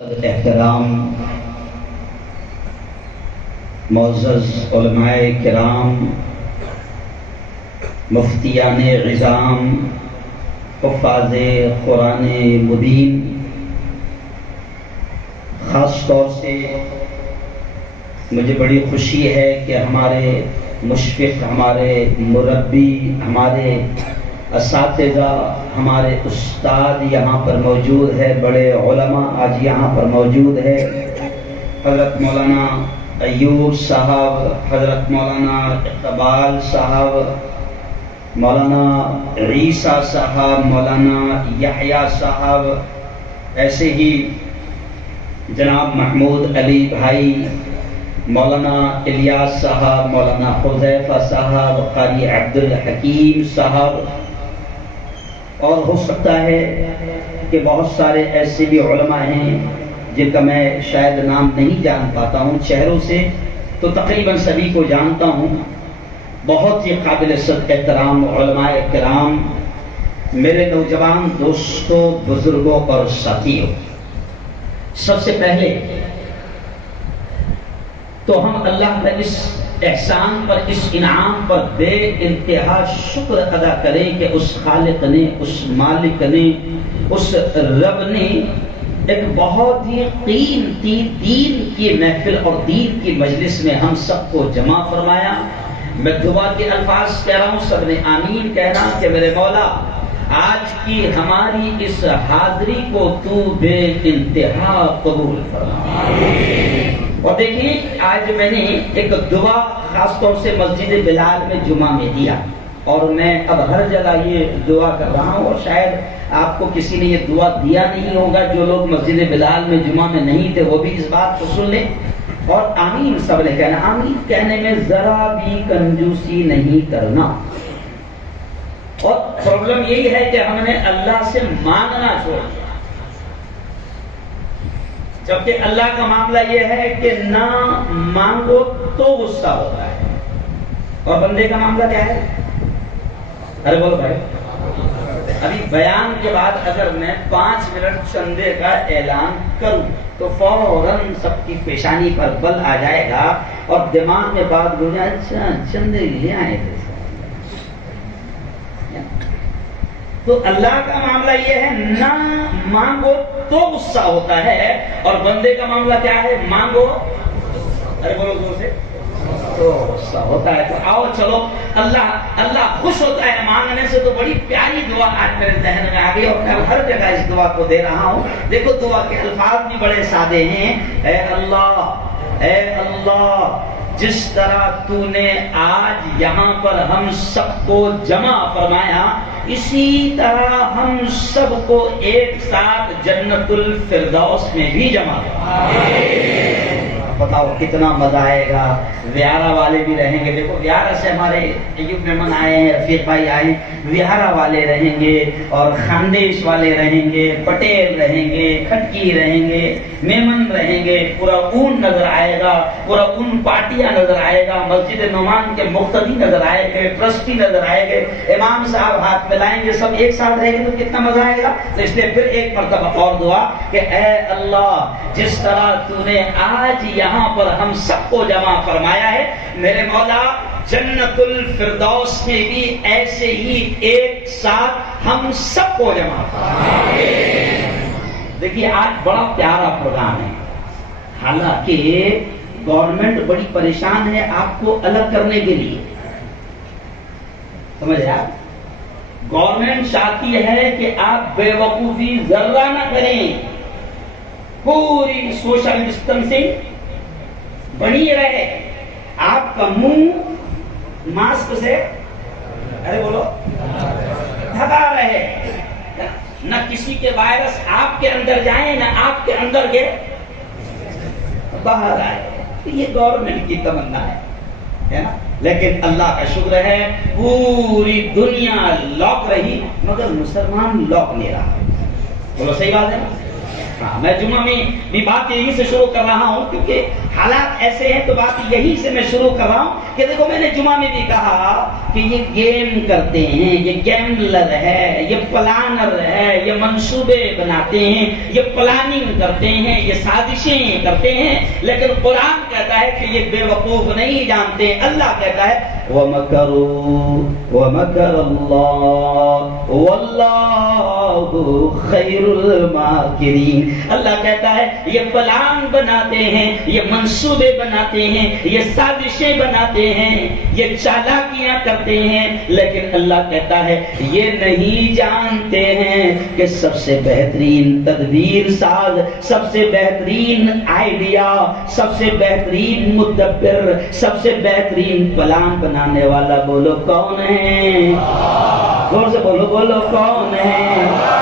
احترام معزز علماء کرام، مفتیان عظام، حفاظ قرآن مبین، خاص طور سے مجھے بڑی خوشی ہے کہ ہمارے مشفق، ہمارے مربی، ہمارے اساتذہ، ہمارے استاد یہاں پر موجود ہے، بڑے علماء آج یہاں پر موجود ہے۔ حضرت مولانا ایوب صاحب، حضرت مولانا اقبال صاحب، مولانا عیسیٰ صاحب، مولانا یحییٰ صاحب، ایسے ہی جناب محمود علی بھائی، مولانا الیاس صاحب، مولانا حذیفہ صاحب، قاری عبد الحکیم صاحب، اور ہو سکتا ہے کہ بہت سارے ایسے بھی علماء ہیں جن کا میں شاید نام نہیں جان پاتا ہوں چہروں سے، تو تقریباً سبھی کو جانتا ہوں۔ بہت ہی قابل صد احترام علماء کرام، میرے نوجوان دوستوں، بزرگوں اور ساتھیوں، سب سے پہلے تو ہم اللہ کا اس احسان پر، اس انعام پر بے انتہا شکر ادا کریں کہ اس خالق نے، اس مالک نے، اس رب نے ایک بہت ہی قیمتی دین کی محفل اور دین کی مجلس میں ہم سب کو جمع فرمایا۔ میں دعا کے الفاظ کہہ رہا ہوں، سب نے آمین کہنا کہ میرے مولا آج کی ہماری اس حاضری کو تو بے انتہا قبول فرما۔ اور دیکھیے، آج میں نے ایک دعا خاص طور سے مسجد بلال میں جمعہ میں دیا، اور میں اب ہر جگہ یہ دعا کر رہا ہوں، اور شاید آپ کو کسی نے یہ دعا دیا نہیں ہوگا، جو لوگ مسجد بلال میں جمعہ میں نہیں تھے وہ بھی اس بات کو سن لیں، اور آمین سب نے کہنا۔ آمین کہنے میں ذرا بھی کنجوسی نہیں کرنا، اور پرابلم یہی ہے کہ ہم نے اللہ سے مانگنا چھوڑ دیا، جبکہ اللہ کا معاملہ یہ ہے کہ نہ مانگو تو غصہ ہوتا ہے، اور بندے کا معاملہ کیا ہے؟ ارے بولو بھائی، ابھی بیان کے بعد اگر میں 5 منٹ چندے کا اعلان کروں تو فوراً سب کی پیشانی پر بل آ جائے گا، اور دماغ میں بات گزر جائے، اچھا چندے لے آئے تھے۔ تو اللہ کا معاملہ یہ ہے، نہ مانگو تو غصہ ہوتا ہے، اور بندے کا معاملہ کیا ہے؟ مانگو، ارے بولو زور سے، تو غصہ ہوتا ہے۔ تو آؤ چلو، اللہ خوش ہوتا ہے مانگنے سے، تو بڑی پیاری دعا آج میرے ذہن میں آ گئی، اور میں ہر جگہ اس دعا کو دے رہا ہوں۔ دیکھو دعا کے الفاظ بھی بڑے سادے ہیں۔ اے اللہ، جس طرح تو نے آج یہاں پر ہم سب کو جمع فرمایا، اسی طرح ہم سب کو ایک ساتھ جنت الفردوس میں بھی جمع فرما۔ بتاؤ کتنا مزہ آئے گا۔ ویارہ والے بھی رہیں گے، دیکھو ویارہ سے ہمارے ایوب مہمان آئے ہیں، رفیق بھائی آئے ہیں، ویارہ والے رہیں گے، اور خاندیش والے رہیں گے، پٹیل رہیں گے، کھٹکی رہیں گے، میمن رہیں گے، پورا اون نظر آئے گا، پورا اون پارٹیاں نظر آئے گا، مسجد نعمان کے مقتدی نظر آئے گے، ٹرسٹی نظر آئے گے، امام صاحب ہاتھ ملائیں گے، سب ایک ساتھ رہیں گے، تو کتنا مزہ آئے گا۔ تو اس لیے پھر ایک مرتبہ اور دعا کہ اے اللہ، جس طرح تو نے آج یہاں پر ہم سب کو جمع فرمایا ہے، میرے مولا جنت الفردوس میں بھی ایسے ہی ایک ساتھ ہم سب کو جمع فرما۔ دیکھیے آج بڑا پیارا پروگرام ہے، حالانکہ گورنمنٹ بڑی پریشان ہے آپ کو الگ کرنے کے لیے، سمجھ رہے آپ؟ گورنمنٹ چاہتی ہے کہ آپ بے وقوفی ذرہ نہ کریں، پوری سوشل ڈسٹنسنگ بنی رہے، آپ کا منہ ماسک سے، ارے بولو، ڈھکا رہے، نہ کسی کے وائرس آپ کے اندر جائیں، نہ آپ کے اندر کے باہر آئے۔ یہ گورنمنٹ کی تمنا ہے نا، لیکن اللہ کا شکر ہے پوری دنیا لاک رہی، مگر مسلمان لاک نہیں رہا۔ بولو صحیح بات ہے نا؟ میں جمعہ میں بھی بات یہی سے شروع کر رہا ہوں کیونکہ حالات ایسے ہیں تو بات یہی سے میں شروع کر رہا ہوں کہ دیکھو میں نے جمعہ میں بھی کہا کہ یہ گیم کرتے ہیں، یہ گیملر ہے، یہ پلانر ہے، یہ منصوبے بناتے ہیں، یہ پلاننگ کرتے ہیں، یہ سازشیں کرتے ہیں، لیکن قرآن کہتا ہے کہ یہ بے وقوف نہیں جانتے. اللہ کہتا ہے وَمَكَرُوا وَمَكَرَ اللَّهُ وَاللَّهُ خَيْرُ الْمَاكِرِينَ. اللہ کہتا ہے یہ پلان بناتے ہیں، یہ منصوبے بناتے ہیں، یہ سازشیں بناتے ہیں، یہ چالاکیاں کرتے ہیں، لیکن اللہ کہتا ہے یہ نہیں جانتے ہیں کہ سب سے بہترین تدبیر ساز، سب سے بہترین آئیڈیا، سب سے بہترین مدبر، سب سے بہترین پلان بنانے والا بولو کون ہے؟ زور سے بولو، بولو کون ہے؟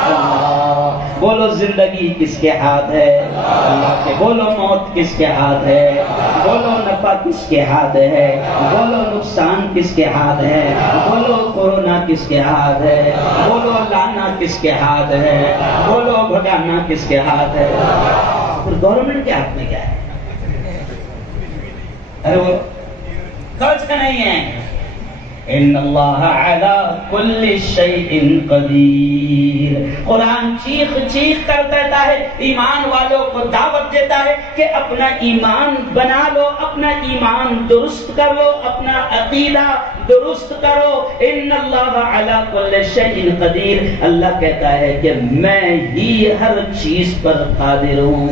اللہ. بولو زندگی کس کے ہاتھ ہے؟ اللہ کے. بولو موت کس کے ہاتھ ہے؟ بولو نفع کس کے ہاتھ ہے؟ بولو نقصان کس کے ہاتھ ہے؟ بولو کورونا کس کے ہاتھ ہے؟ بولو لانا کس کے ہاتھ ہے؟ بولو بھگانا کس کے ہاتھ ہے؟ پھر گورنمنٹ کے ہاتھ میں کیا ہے؟ ارے وہ کچھ نہیں ہے. ان اللہ علی کل شیء قدیر. قرآن چیخ چیخ کر دیتا ہے، ایمان والوں کو دعوت دیتا ہے کہ اپنا ایمان بنا لو، اپنا ایمان درست کر لو، اپنا عقیدہ درست کرو. ان اللہ علی کل شیء قدیر. اللہ کہتا ہے کہ میں ہی ہر چیز پر قادر ہوں.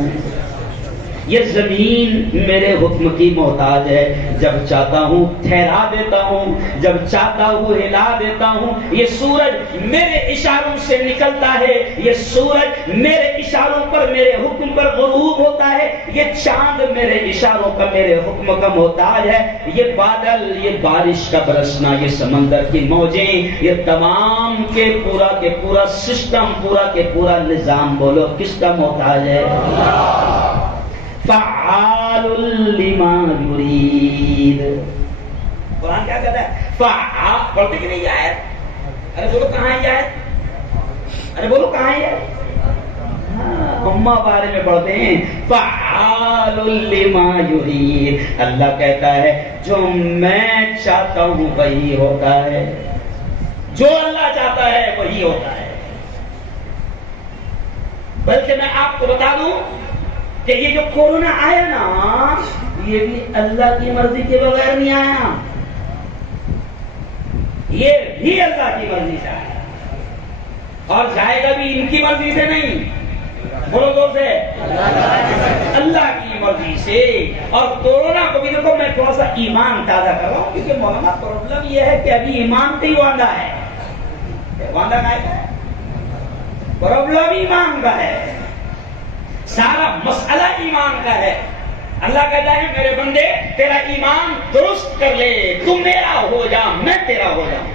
یہ زمین میرے حکم کی محتاج ہے، جب چاہتا ہوں ٹھہرا دیتا ہوں، جب چاہتا ہوں ہلا دیتا ہوں. یہ سورج میرے اشاروں سے نکلتا ہے، یہ سورج میرے اشاروں پر، میرے حکم پر غروب ہوتا ہے. یہ چاند میرے اشاروں کا، میرے حکم کا محتاج ہے. یہ بادل، یہ بارش کا برسنا، یہ سمندر کی موجیں، یہ تمام کے پورا سسٹم، پورا کے پورا نظام بولو کس کا محتاج ہے؟ فعال لما یرید. قرآن کیا کہتا ہے؟ فعال. پڑھتے کہ نہیں آیت؟ ارے بولو کہاں ہے آیت؟ ارے بولو کہاں ہے آیت؟ امہ بارے میں پڑھتے ہیں فعال لما یرید. اللہ کہتا ہے جو میں چاہتا ہوں وہی ہوتا ہے، جو اللہ چاہتا ہے وہی ہوتا ہے. بلکہ میں آپ کو بتا دوں کہ یہ جو کورونا آیا نا، یہ بھی اللہ کی مرضی کے بغیر نہیں آیا، یہ بھی اللہ کی مرضی سے آیا اور جائے گا بھی ان کی مرضی سے نہیں. بولو زور سے، اللہ کی مرضی سے. اور کورونا کو بھی دیکھو میں تھوڑا سا ایمان تازہ کر رہا ہوں کیونکہ مولانا پرابلم یہ ہے کہ ابھی ایمان کا ہی واندہ ہے. واندہ کا ہے، پرابلم ایمان کا ہے، سارا مسئلہ ایمان کا ہے. اللہ کہتا ہے میرے بندے تیرا ایمان درست کر لے، تو میرا ہو جا میں تیرا ہو جاؤں.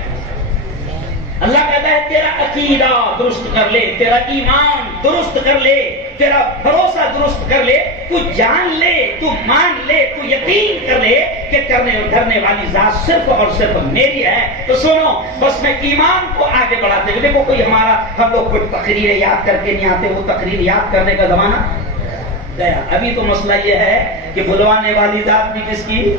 اللہ کہتا ہے تیرا عقیدہ درست کر لے، تیرا ایمان درست کر لے، تیرا بھروسہ درست کر لے، تو جان لے، تو مان لے، تو یقین کر لے کہ کرنے اور دھرنے والی ذات صرف اور صرف میری ہے. تو سنو، بس میں ایمان کو آگے بڑھاتے ہوئے دیکھو کوئی ہم لوگ کوئی تقریر یاد کر کے نہیں آتے، وہ تقریر یاد کرنے کا زمانہ گیا. ابھی تو مسئلہ یہ ہے کہ بلوانے والی ذات بھی کس کی؟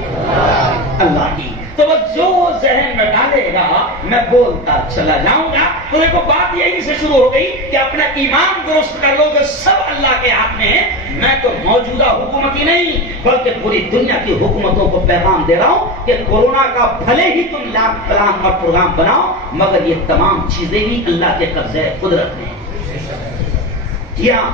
اللہ کی. تو بس جو ذہن میں ڈالے گا میں بولتا چلا جاؤں گا. تو دیکھو بات یہی سے شروع ہو گئی کہ اپنا ایمان درست کر لو کہ سب اللہ کے ہاتھ میں ہے. میں تو موجودہ حکومت ہی نہیں بلکہ پوری دنیا کی حکومتوں کو پیغام دے رہا ہوں کہ کورونا کا بھلے ہی تم لاکھ پلان اور پروگرام بناؤ مگر یہ تمام چیزیں بھی اللہ کے قبضے قدرت میں. جی ہاں،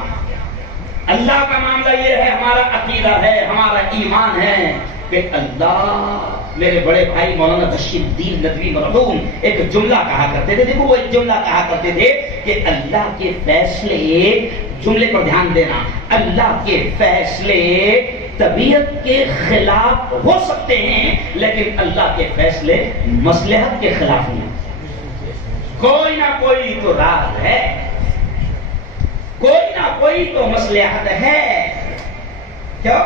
اللہ کا معاملہ یہ ہے، ہمارا عقیدہ ہے، ہمارا ایمان ہے کہ اللہ. میرے بڑے بھائی مولانا بشیر الدین ندوی مرحوم ایک جملہ کہا کرتے تھے. دیکھو وہ ایک جملہ کہا کرتے تھے کہ اللہ کے فیصلے، جملے پر دھیان دینا، اللہ کے فیصلے طبیعت کے خلاف ہو سکتے ہیں لیکن اللہ کے فیصلے مصلحت کے خلاف نہیں. کوئی نہ کوئی تو راز ہے، کوئی نہ کوئی تو مصلحت ہے. کیوں؟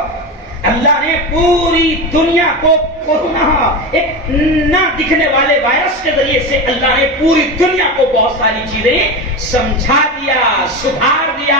اللہ نے پوری دنیا کو کورونا ایک نہ دکھنے والے وائرس کے ذریعے سے اللہ نے پوری دنیا کو بہت ساری چیزیں سمجھا دیا، سدھار دیا،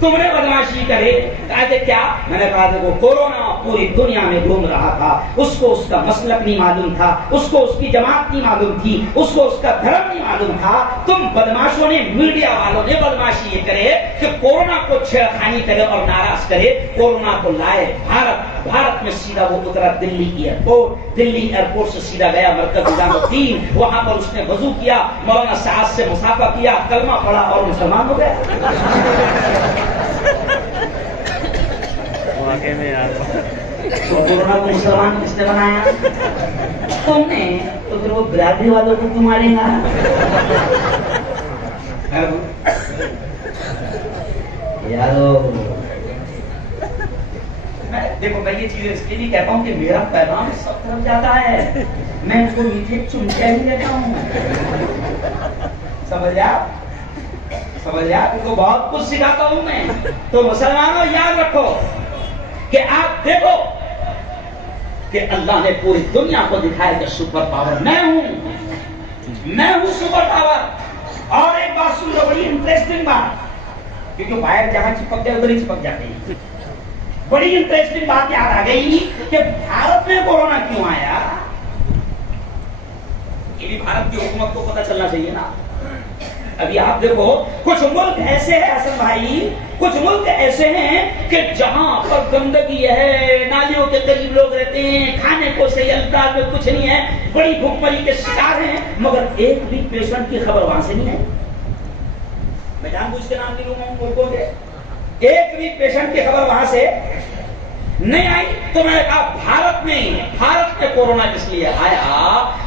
تم نے بدماشی کرے. کہتے کیا؟ میں نے کہا دیکھو کورونا پوری دنیا میں گھوم رہا تھا, اس کو اس کا مسلک نہیں معلوم تھا, اس کو اس کی جماعت نہیں معلوم تھی, اس کو اس کا دھرم نہیں معلوم تھا. تم بدماشوں نے, میڈیا والوں نے بدماشی یہ کرے کہ کورونا کو چھیڑخانی کرے اور ناراض کرے. کورونا کو لائے بھارت میں سیدھا وہ اترا دلی ایئرپورٹ سے سیدھا گیا مرکز نظام الدین. وہاں پر اس نے وضو کیا, مولانا سعد سے مصافحہ کیا, کلمہ پڑھا اور مسلمان ہو گیا. کورونا کو مسلمان کس نے بنایا؟ تم نے. تو پھر وہ برادری والوں کو کیوں مارے گا؟ یارو دیکھو میں یہ چیزیں اس کے لیے کہتا ہوں کہ میرا پیغام سب طرف جاتا ہے. میں اس کو نیچے چمٹے نہیں لیتا ہوں. سمجھ جا ان کو بہت کچھ سکھاتا ہوں میں. تو مسلمانوں یاد رکھو کہ آپ دیکھو کہ اللہ نے پوری دنیا کو دکھایا کہ سپر پاور میں ہوں سپر پاور. اور ایک بات سن لو, بڑی انٹرسٹنگ بات, کیونکہ باہر جہاں چپک جائے ادھر ہی چپک جاتے ہیں. بڑی انٹرسٹنگ بات یاد آ گئی کہ بھارت میں کورونا کیوں آیا. یہ بھی بھارت کی حکومت کو پتہ چلنا چاہیے نا. ابھی آپ دیکھو کچھ ملک ایسے ہیں حسن بھائی, کچھ ملک ایسے ہیں کہ جہاں پر گندگی ہے, نالیوں کے قریب لوگ رہتے ہیں, کھانے کو صحیح انداز میں کچھ نہیں ہے, بڑی بھوکمری کے شکار ہیں, مگر ایک بھی پیشنٹ کی خبر وہاں سے نہیں ہے. میں جان بوجھ کے نام نہیں لوں گا ملکوں کے, ایک بھی پیشنٹ کی خبر وہاں سے نہیں آئی. تو میں نے کہا بھارت میں کورونا اس لیے آیا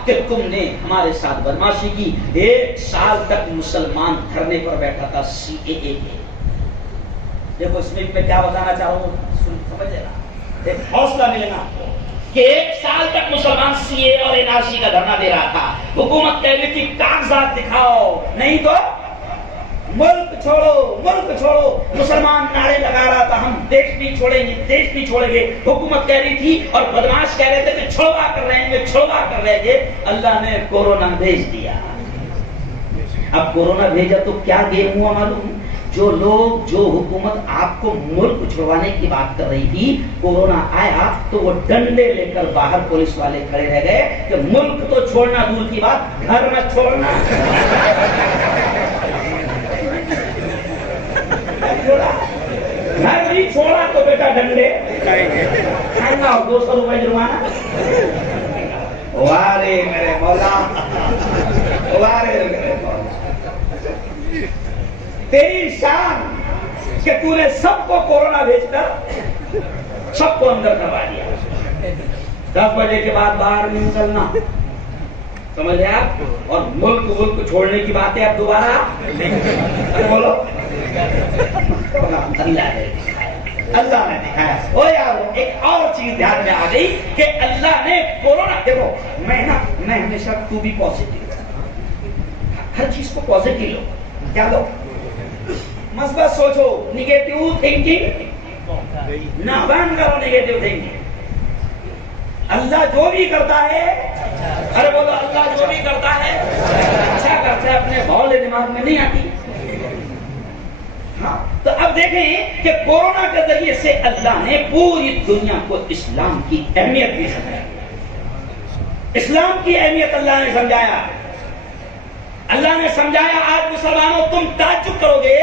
کہ تم نے ہمارے ساتھ بدماشی کی. 1 سال تک مسلمان دھرنے پر بیٹھا تھا CAA کے. دیکھو اس میں کیا بتانا چاہوں, سمجھ لینا, ایک حوصلہ ملنا کہ 1 سال تک مسلمان CAA اور NRC کا دھرنا دے رہا تھا. حکومت کہہ رہی تھی کاغذات دکھاؤ, نہیں تو ملک چھوڑو. مسلمان نعرے لگا رہا تھا, ہم دیش نہیں چھوڑیں گے. حکومت کہہ رہی تھی اور بدماش کہہ رہے تھے کہ چھڑوا کر رہے تھے. اللہ نے کورونا بھیج دیا. اب کورونا بھیجا تو کیا گیم ہوا معلوم؟ جو حکومت آپ کو ملک چھڑوانے کی بات کر رہی تھی, کورونا آیا تو وہ ڈنڈے لے کر باہر پولیس والے کھڑے رہ گئے کہ ملک تو چھوڑنا دور کی بات, گھر میں چھوڑنا. گھر بھی چھوڑا تو بیٹا ڈنڈے کھائے گا اور 200 روپئے جرمانہ. وارے میرے مولا, تیری شان کہ تو نے سب کو کورونا بھیج کر سب کو اندر کروا دیا. 10 بجے کے بعد باہر نہیں نکلنا, سمجھ رہے آپ. اور ملک چھوڑنے کی بات ہے اب دوبارہ بولو. اللہ نے دکھایا. او یار ایک اور چیز دھیان میں آ گئی کہ اللہ نے کورونا, دیکھو میں ہمیشہ تو بھی پازیٹیو, ہر چیز کو پازیٹیو لو. کیا لو؟ مثبت سوچو. نیگیٹو تھنکنگ نہ بند کرو. نیگیٹو تھنکنگ اللہ جو بھی کرتا ہے, ارے بولو اللہ جو بھی کرتا ہے اچھا کرتا ہے, اپنے بھولے دماغ میں نہیں آتی. تو اب دیکھیں کہ کورونا کے ذریعے سے اللہ نے پوری دنیا کو اسلام کی اہمیت بھی سمجھایا. اسلام کی اہمیت اللہ نے سمجھایا. آج مسلمانوں تم تعجب کرو گے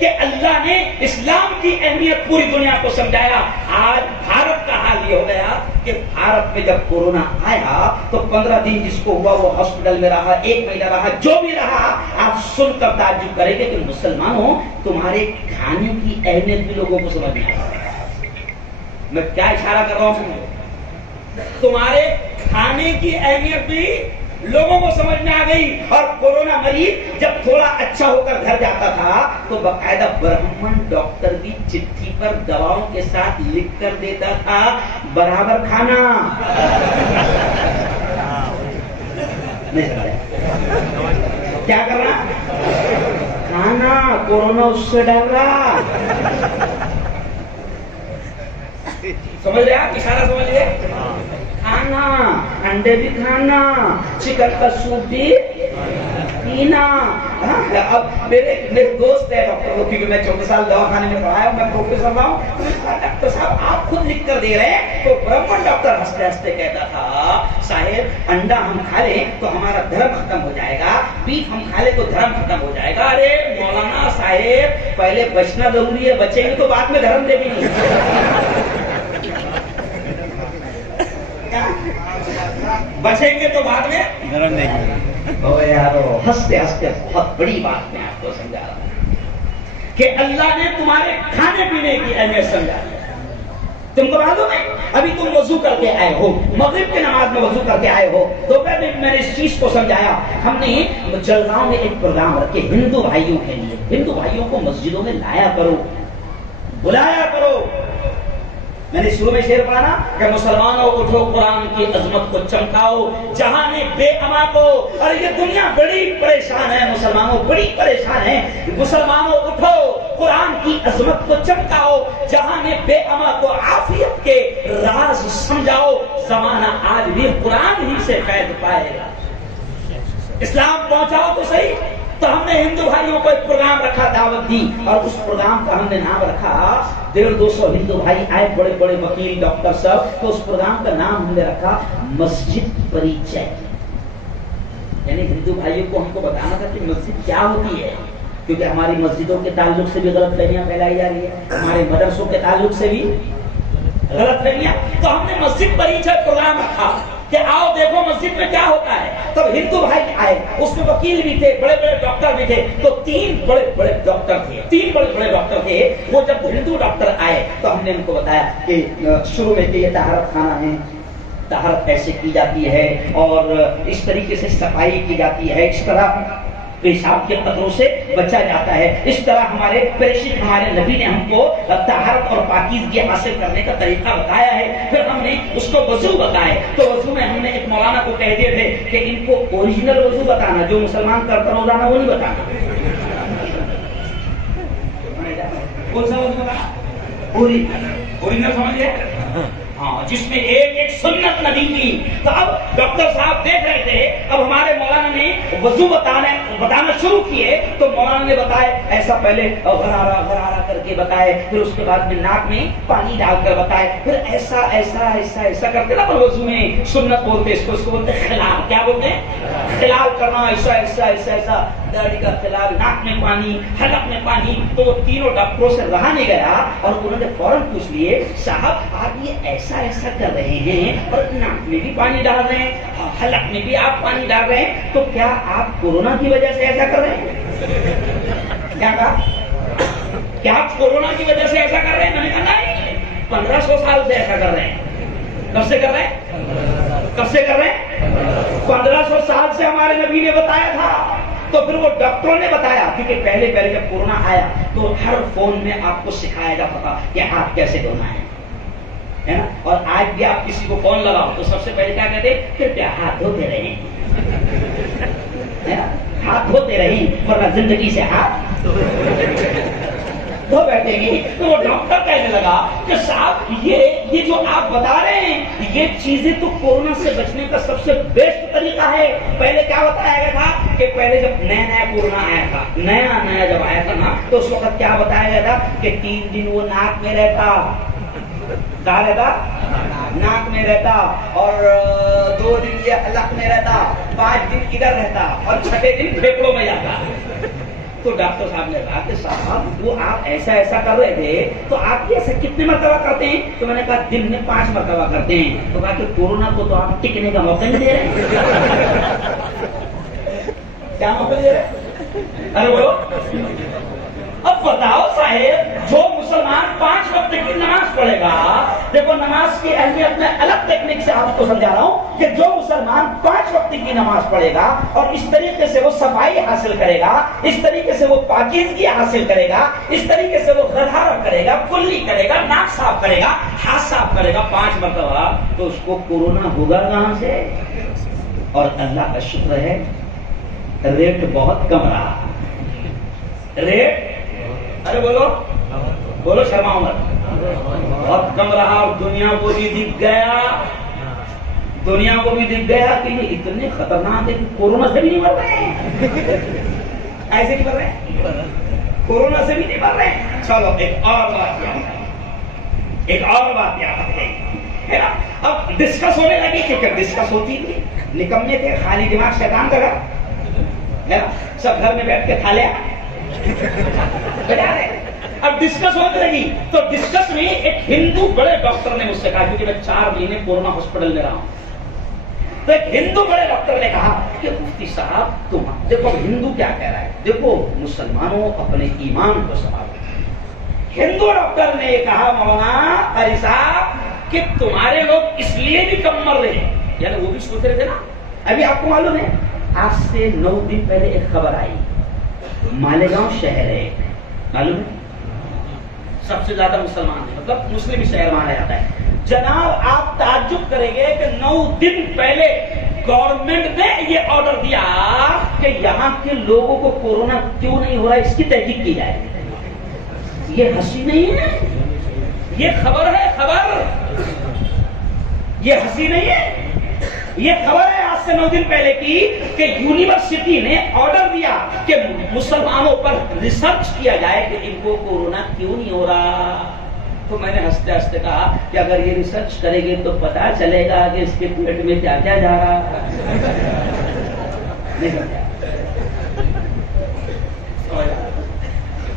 کہ اللہ نے اسلام کی اہمیت پوری دنیا کو سمجھایا. آج بھارت کا حال یہ ہو گیا کہ بھارت میں جب کورونا آیا تو 15 دن جس کو ہوا وہ ہاسپٹل میں رہا, 1 مہینہ رہا, جو بھی رہا. آپ سن کر تعجب کریں گے کہ مسلمانوں تمہارے کھانے کی اہمیت بھی لوگوں کو سمجھ میں آئی. میں کیا اشارہ کر رہا ہوں؟ تمہارے کھانے کی اہمیت بھی لوگوں کو سمجھ میں آ گئی. اور کورونا مریض جب تھوڑا اچھا ہو کر گھر جاتا تھا تو باقاعدہ برہمن ڈاکٹر بھی چٹھی پر دواؤں کے ساتھ لکھ کر دیتا تھا برابر کھانا. کیا کرنا؟ کھانا. کورونا اس سے ڈر رہا. سمجھ رہے آپ اشارہ؟ سمجھ گئے؟ کھانا, انڈے بھی کھانا, چکن کا سوپ بھی پینا, اب میرے دوست ہے ڈاکٹر، کیونکہ میں 14 سال دواخانے میں پڑھایا ہوں، میں پروفیسر رہا ہوں، ڈاکٹر صاحب آپ خود لکھ کر دے رہے ہیں؟ تو برہمن ڈاکٹر ہنستے ہنستے کہتا تھا صاحب انڈا ہم کھا لیں تو ہمارا دھرم ختم ہو جائے گا، بیف ہم کھا لیں تو دھرم ختم ہو جائے گا۔ ارے مولانا صاحب پہلے بچنا ضروری ہے، بچیں گے تو بعد میں دھرم دے گی۔ بچیں گے تو بعد میں دھرم دے گی۔ او یارو ہنستے ہنستے بہت بڑی بات میں آپ کو سمجھا رہا ہوں کہ اللہ نے تمہارے کھانے پینے کی اہمیت سمجھا دی۔ تم کو معلوم ہے ابھی تم وضو کر کے آئے ہو، مغرب کی نماز میں وضو کر کے آئے ہو، دوپہر میں میں نے اس چیز کو سمجھایا۔ ہم نے جلگاؤں میں ایک پروگرام رکھے ہندو بھائیوں کے لیے، ہندو بھائیوں کو مسجدوں میں لایا کرو، بلایا کرو۔ میں نے شروع میں شعر پڑھا نا کہ مسلمانوں اٹھو قرآن کی عظمت کو چمکاؤ، جہاں نے بے اما کو، اور یہ دنیا بڑی پریشان ہے، مسلمانوں بڑی پریشان ہے، مسلمانوں اٹھو قرآن کی عظمت کو چمکاؤ، جہاں نے بے اما کو عافیت کے راز سمجھاؤ، زمانہ آج بھی قرآن ہی سے فیض پائے گا، اسلام پہنچاؤ تو صحیح۔ تو ہم نے ہندو بھائیوں کو ایک پروگرام رکھا، دعوت دی، اور اس پروگرام کا ہم نے نام رکھا 150-200 ہندو بھائی آئے، بڑے بڑے وکیل ڈاکٹر صاحب، تو اس پروگرام کا نام ہم نے رکھا مسجد پریچے، یعنی ہندو بھائیوں کو ہم کو بتانا تھا کہ مسجد کیا ہوتی ہے، کیونکہ ہماری مسجدوں کے تعلق سے بھی غلط فہمیاں پھیلائی جا رہی ہے، ہمارے مدرسوں کے تعلق سے بھی غلط فہمیاں۔ تو ہم نے مسجد پریچے پروگرام رکھا کہ آؤ دیکھو مسجد میں کیا ہوتا ہے۔ تب ہندو بھائی آئے، اس میں وکیل بھی تھے، بڑے بڑے ڈاکٹر بھی تھے، تو تین بڑے بڑے ڈاکٹر تھے۔ وہ جب ہندو ڈاکٹر آئے تو ہم نے ان کو بتایا کہ شروع میں کہ یہ طہارت خانہ ہے، طہارت ایسے کی جاتی ہے اور اس طریقے سے صفائی کی جاتی ہے، اس طرح پیشاب کے قطروں سے بچا جاتا ہے، اس طرح ہمارے نبی نے ہم کو طہارت اور پاکیزگی حاصل کرنے کا طریقہ بتایا ہے۔ پھر ہم نے اس کو وضو بتائے، تو وضو میں ہم نے ایک مولانا کو کہہ دیے تھے کہ ان کو اوریجنل وضو بتانا، جو مسلمان کرتا روزانہ وہ نہیں بتانا۔ کون سا وضو بتانا؟ اوریجنل سمجھے؟ ہاں، جس میں ایک ایک سنت نبی کی۔ تو اب ڈاکٹر صاحب دیکھ رہے تھے، اب ہمارے مولانا نے وضو بتانا شروع کیے، تو مولانا نے بتائے ایسا، پہلے غرارہ کر کے بتائے، پھر اس کے بعد میں ناک میں پانی ڈال کر بتائے، پھر ایسا ایسا ایسا ایسا کرتے نا، پر وضو میں سنت بولتے، اس کو بولتے خلال، کیا بولتے ہیں؟ خلال کرنا، ایسا ایسا ایسا ایسا، داڑھی کا خلال، ناک میں پانی، حلق میں پانی۔ تو وہ تینوں ڈاکٹروں سے رہا نہیں گیا، اور انہوں نے فوراً پوچھ لیے صاحب آپ یہ ایسا ایسا کر رہے ہیں اور ناک میں بھی پانی ڈال رہے ہیں، حلق میں بھی آپ پانی ڈال رہے ہیں، تو کیا آپ کورونا کی وجہ سے ایسا کر رہے ہیں؟ کیا کہا؟ کیا آپ کورونا کی وجہ سے ایسا کر رہے ہیں؟ میں نے کہا نہیں، 1500 سال سے ایسا کر رہے ہیں۔ کب سے کر رہے ہیں؟ کب سے کر رہے ہیں؟ 1500 سال سے ہمارے نبی نے بتایا تھا۔ تو پھر وہ ڈاکٹروں نے بتایا، کیونکہ پہلے جب کورونا آیا تو ہر فون میں آپ کو سکھایا جاتا تھا کہ ہاتھ کیسے دھونا ہے نا، اور آج بھی آپ کسی کو فون لگاؤ تو سب سے پہلے کیا کہتے ہیں؟ کرپیا ہاتھ دھوتے رہیں، ہاتھ دھوتے رہیں، ورنہ زندگی سے ہاتھ دھو بیٹھیں گے۔ تو وہ ڈاکٹر کہنے لگا کہ صاحب یہ جو آپ بتا رہے ہیں یہ چیزیں تو کورونا سے بچنے کا سب سے بیسٹ طریقہ ہے۔ پہلے کیا بتایا گیا تھا کہ پہلے جب نیا کورونا آیا تھا، نیا جب آیا تھا نا، تو اس وقت کیا بتایا گیا تھا کہ 3 دن وہ ناک میں رہتا، کہاں رہتا؟ ناک میں رہتا، اور 2 دن یہ حلق میں رہتا، 5 دن ادھر رہتا، اور 6 دن پھیپڑوں میں جاتا۔ تو ڈاکٹر صاحب نے کہا کہ صاحب وہ آپ ایسا ایسا کر رہے تھے تو آپ یہ ایسا کتنے مرتبہ کرتے ہیں؟ تو میں نے کہا دن میں 5 مرتبہ کرتے ہیں۔ تو کہا کہ کورونا کو تو آپ ٹکنے کا موقع نہیں دے رہے۔ کیا موقع دے رہے؟ ارے بولو، اب بتاؤ صاحب، جو مسلمان 5 وقت کی نماز پڑھے گا، دیکھو نماز کی اہمیت میں الگ ٹیکنیک سے آپ کو سمجھا رہا ہوں کہ جو مسلمان 5 وقت کی نماز پڑھے گا اور اس طریقے سے وہ صفائی حاصل کرے گا، اس طریقے سے وہ پاکیزگی حاصل کرے گا، اس طریقے سے وہ غرارہ کرے گا، کلی کرے گا، ناک صاف کرے گا، ہاتھ صاف کرے گا 5 مرتبہ، تو اس کو کورونا ہوگا کہاں سے؟ اور اللہ کا شکر ہے ریٹ بہت کم رہا، ریٹ، ارے بولو شرما مت، بہت کم رہا، اور دنیا کو بھی دکھ گیا کہ یہ اتنے خطرناک ہے کہ کورونا سے بھی نہیں مر رہے ہیں۔ ایسے نہیں مر رہے ہیں، کورونا سے بھی نہیں مر رہے ہیں۔ چلو ایک اور بات یاد ہے نا، اب ڈسکس ہونے لگی کہ ڈسکس ہوتی تھی، نکمے تھے، خالی دماغ شیطان کا گھر ہے نا، سب گھر میں بیٹھ کے تھالے بجا رہے۔ اب ڈسکس ہونے لگی تو ڈسکس میں ایک ہندو بڑے ڈاکٹر نے مجھ سے کہا، کیونکہ میں 4 مہینے کورونا ہاسپٹل میں رہا ہوں، تو ایک ہندو بڑے ڈاکٹر نے کہا کہ مفتی صاحب تم دیکھو ہندو کیا کہہ رہا ہے، دیکھو مسلمانوں اپنے ایمان کو سنبھالو۔ ہندو ڈاکٹر نے کہا مولانا قاری صاحب کہ تمہارے لوگ اس لیے بھی کم مر رہے ہیں، یعنی وہ بھی سوچ رہے تھے نا۔ ابھی آپ کو معلوم ہے آج سے 9 دن پہلے ایک خبر آئی، مالیگاؤں شہر ہے، معلوم ہے سب سے زیادہ مسلمان ہے، مطلب مسلم شہر مانا جاتا ہے۔ جناب آپ تعجب کریں گے کہ 9 دن پہلے گورنمنٹ نے یہ آرڈر دیا کہ یہاں کے لوگوں کو کورونا کیوں نہیں ہو رہا ہے اس کی تحقیق کی جائے۔ یہ ہنسی نہیں ہے، یہ خبر ہے، خبر، یہ ہنسی نہیں ہے، یہ خبر ہے آج سے 9 دن پہلے کی کہ یونیورسٹی نے آرڈر دیا کہ مسلمانوں پر ریسرچ کیا جائے کہ ان کو کورونا کیوں نہیں ہو رہا۔ تو میں نے ہنستے ہنستے کہا کہ اگر یہ ریسرچ کریں گے تو پتا چلے گا کہ اس کے پیٹ میں کیا کیا جا رہا ہے۔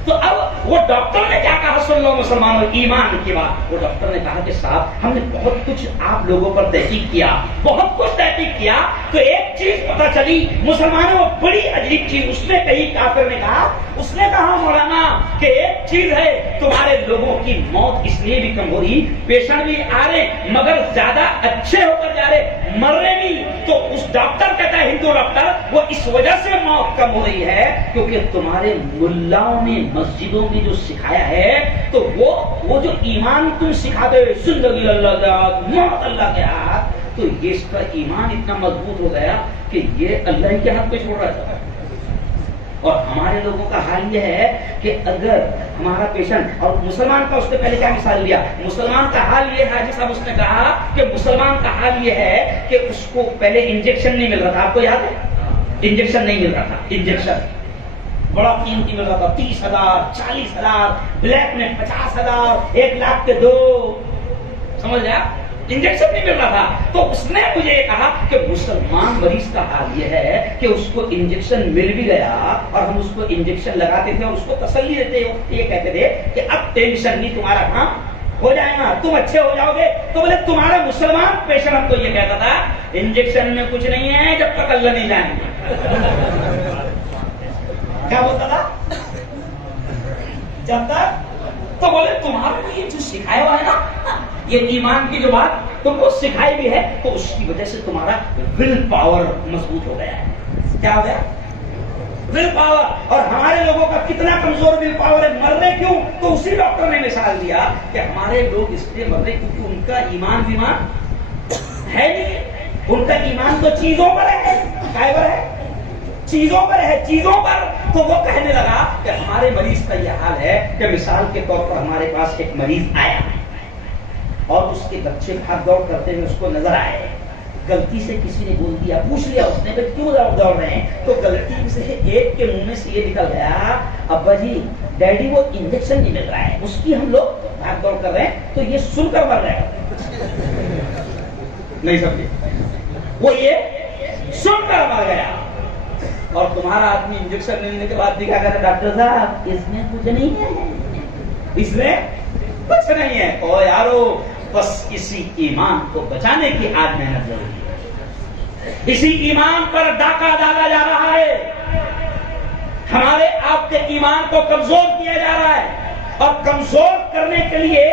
تو اب وہ ڈاکٹر نے کیا کہا، سن لو مسلمانوں، ایمان کی بات۔ وہ ڈاکٹر نے کہا کہ صاحب ہم نے بہت کچھ آپ لوگوں پر تحقیق کیا، بہت کچھ تحقیق کیا، تو ایک چیز پتہ چلی مسلمانوں، بڑی عجیب چیز اس نے کہی۔ کافر نے کہا، اس نے کہا مولانا کہ ایک چیز ہے، تمہارے لوگوں کی موت اس لیے بھی کم ہو رہی، پیشنٹ بھی آ رہے مگر زیادہ اچھے ہو کر جا رہے، مر رہے نہیں۔ تو اس ڈاکٹر کہتا ہے، ہندو ڈاکٹر، وہ اس وجہ سے موت کم ہو رہی ہے کیونکہ تمہارے ملاؤں نے مسجدوں میں جو سکھایا ہے، تو وہ جو ایمان تم سکھاتے ہو، زندگی اللہ کے ہاتھ، موت اللہ کے ہاتھ، تو یہ اس کا ایمان اتنا مضبوط ہو گیا کہ یہ اللہ کے ہاتھ پہ چھوڑ رہا تھا۔ اور ہمارے لوگوں کا حال یہ ہے کہ اگر ہمارا پیشنٹ، اور مسلمان کا اس نے پہلے کیا مثال لیا، مسلمان کا حال یہ ہے، جیسا اس نے کہا کہ مسلمان کا حال یہ ہے کہ اس کو پہلے انجیکشن نہیں مل رہا تھا، آپ کو یاد ہے انجیکشن نہیں مل رہا تھا، انجیکشن بڑا قیمتی مل رہا تھا، 30,000 40,000، بلیک میں 50,000، 1 لاکھ کے 2، سمجھ گیا، انجیکشن نہیں مل رہا تھا۔ تو اس نے مجھے کہا کہ مسلمان مریض کا حال یہ ہے کہ اس کو انجیکشن مل بھی گیا اور ہم اس کو انجیکشن لگاتے تھے اور اس کو تسلی دیتے، یہ کہتے تھے کہ اب ٹینشن نہیں، تمہارا کام ہو جائے گا، تم اچھے ہو جاؤ گے۔ تو بولے تمہارا مسلمان پیشنٹ ہم کو یہ کہتا تھا انجیکشن میں کچھ نہیں ہے جب تک اللہ نہیں جائیں گے۔ کیا بولتا تھا جب تک، تو بولے تمہارا کو یہ جو سکھایا ہوا ہے نا، یہ ایمان کی جو بات تم کو سکھائی بھی ہے، تو اس کی وجہ سے تمہارا ول پاور مضبوط ہو گیا ہے۔ کیا ہو گیا؟ Will power. اور ہمارے لوگوں کا کتنا کمزور ول پاور ہے، مر رہے کیوں؟ تو اسی ڈاکٹر نے مثال دیا کہ ہمارے لوگ اس لیے مر رہے کیونکہ ان کا ایمان ہے نہیں، ان کا ایمان تو چیزوں پر ہے، کائے پر ہے، چیزوں پر ہے، چیزوں پر۔ تو وہ کہنے لگا کہ ہمارے مریض کا یہ حال ہے کہ مثال کے طور پر ہمارے پاس ایک مریض آیا اور اس کے بچے بھاگ دوڑ کرتے ہوئے اس کو نظر آئے، غلطی سے کسی نے بول دیا، پوچھ لیا اس نے کہ کیوں دوڑ رہے ہیں، تو غلطی سے ایک کے منہ میں سے یہ نکل گیا، ابا جی ڈیڈی وہ انجیکشن نہیں مل رہا ہے، اس کی ہم لوگ بھاگ دوڑ کر رہے ہیں، تو یہ سن کر مر رہے ہیں۔ نہیں سمجھے؟ وہ یہ سن کر مر گیا، اور تمہارا آدمی انجیکشن ملنے کے بعد دکھا کر ڈاکٹر صاحب اس میں کچھ نہیں ہے، اس میں کچھ نہیں ہے۔ او یارو، بس اسی ایمان کو بچانے کی آج محنت ضروری ہے، اسی ایمان پر ڈاکہ ڈالا جا رہا ہے، ہمارے آپ کے ایمان کو کمزور کیا جا رہا ہے، اور کمزور کرنے کے لیے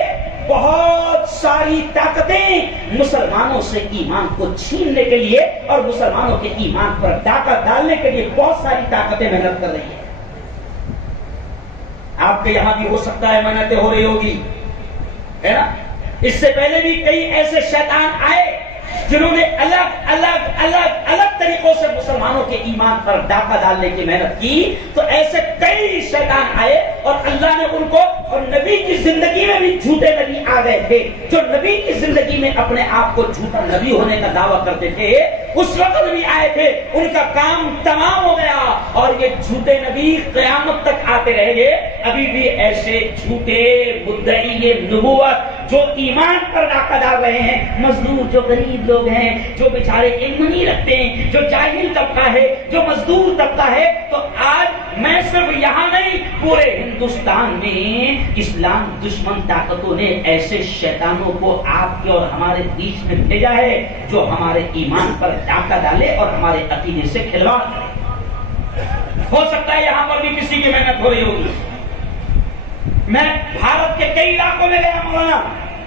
بہت ساری طاقتیں مسلمانوں سے ایمان کو چھیننے کے لیے اور مسلمانوں کے ایمان پر ڈاکہ ڈالنے کے لیے بہت ساری طاقتیں محنت کر رہی ہیں۔ آپ کے یہاں بھی ہو سکتا ہے محنتیں ہو رہی ہوگی، ہے نا؟ اس سے پہلے بھی کئی ایسے شیطان آئے جنہوں نے الگ الگ الگ الگ طریقوں سے مسلمانوں کے ایمان پر ڈاکہ ڈالنے کی محنت کی، تو ایسے کئی شیطان آئے اور اللہ نے ان کو, اور نبی کی زندگی میں بھی جھوٹے نبی آ گئے تھے جو نبی کی زندگی میں اپنے آپ کو جھوٹا نبی ہونے کا دعویٰ کرتے تھے، اس وقت بھی آئے تھے، ان کا کام تمام ہو گیا، اور یہ جھوٹے نبی قیامت تک آتے رہیں گے۔ ابھی بھی ایسے جھوٹے مدعی نبوت جو ایمان پر ڈاکہ ڈال رہے ہیں، مزدور جو غریب لوگ ہیں، جو بیچارے علم نہیں رکھتے ہیں، جو جاہل طبقہ ہے، جو مزدور طبقہ ہے، تو آج میں صرف یہاں نہیں، پورے ہندوستان میں اسلام دشمن طاقتوں نے ایسے شیطانوں کو آپ کے اور ہمارے بیچ میں بھیجا ہے جو ہمارے ایمان پر ڈاکہ ڈالے اور ہمارے عقیدے سے کھلواڑ کرے۔ ہو سکتا ہے یہاں پر بھی کسی کی محنت ہو رہی ہوگی۔ میں بھارت کے کئی علاقوں میں گیا مولانا،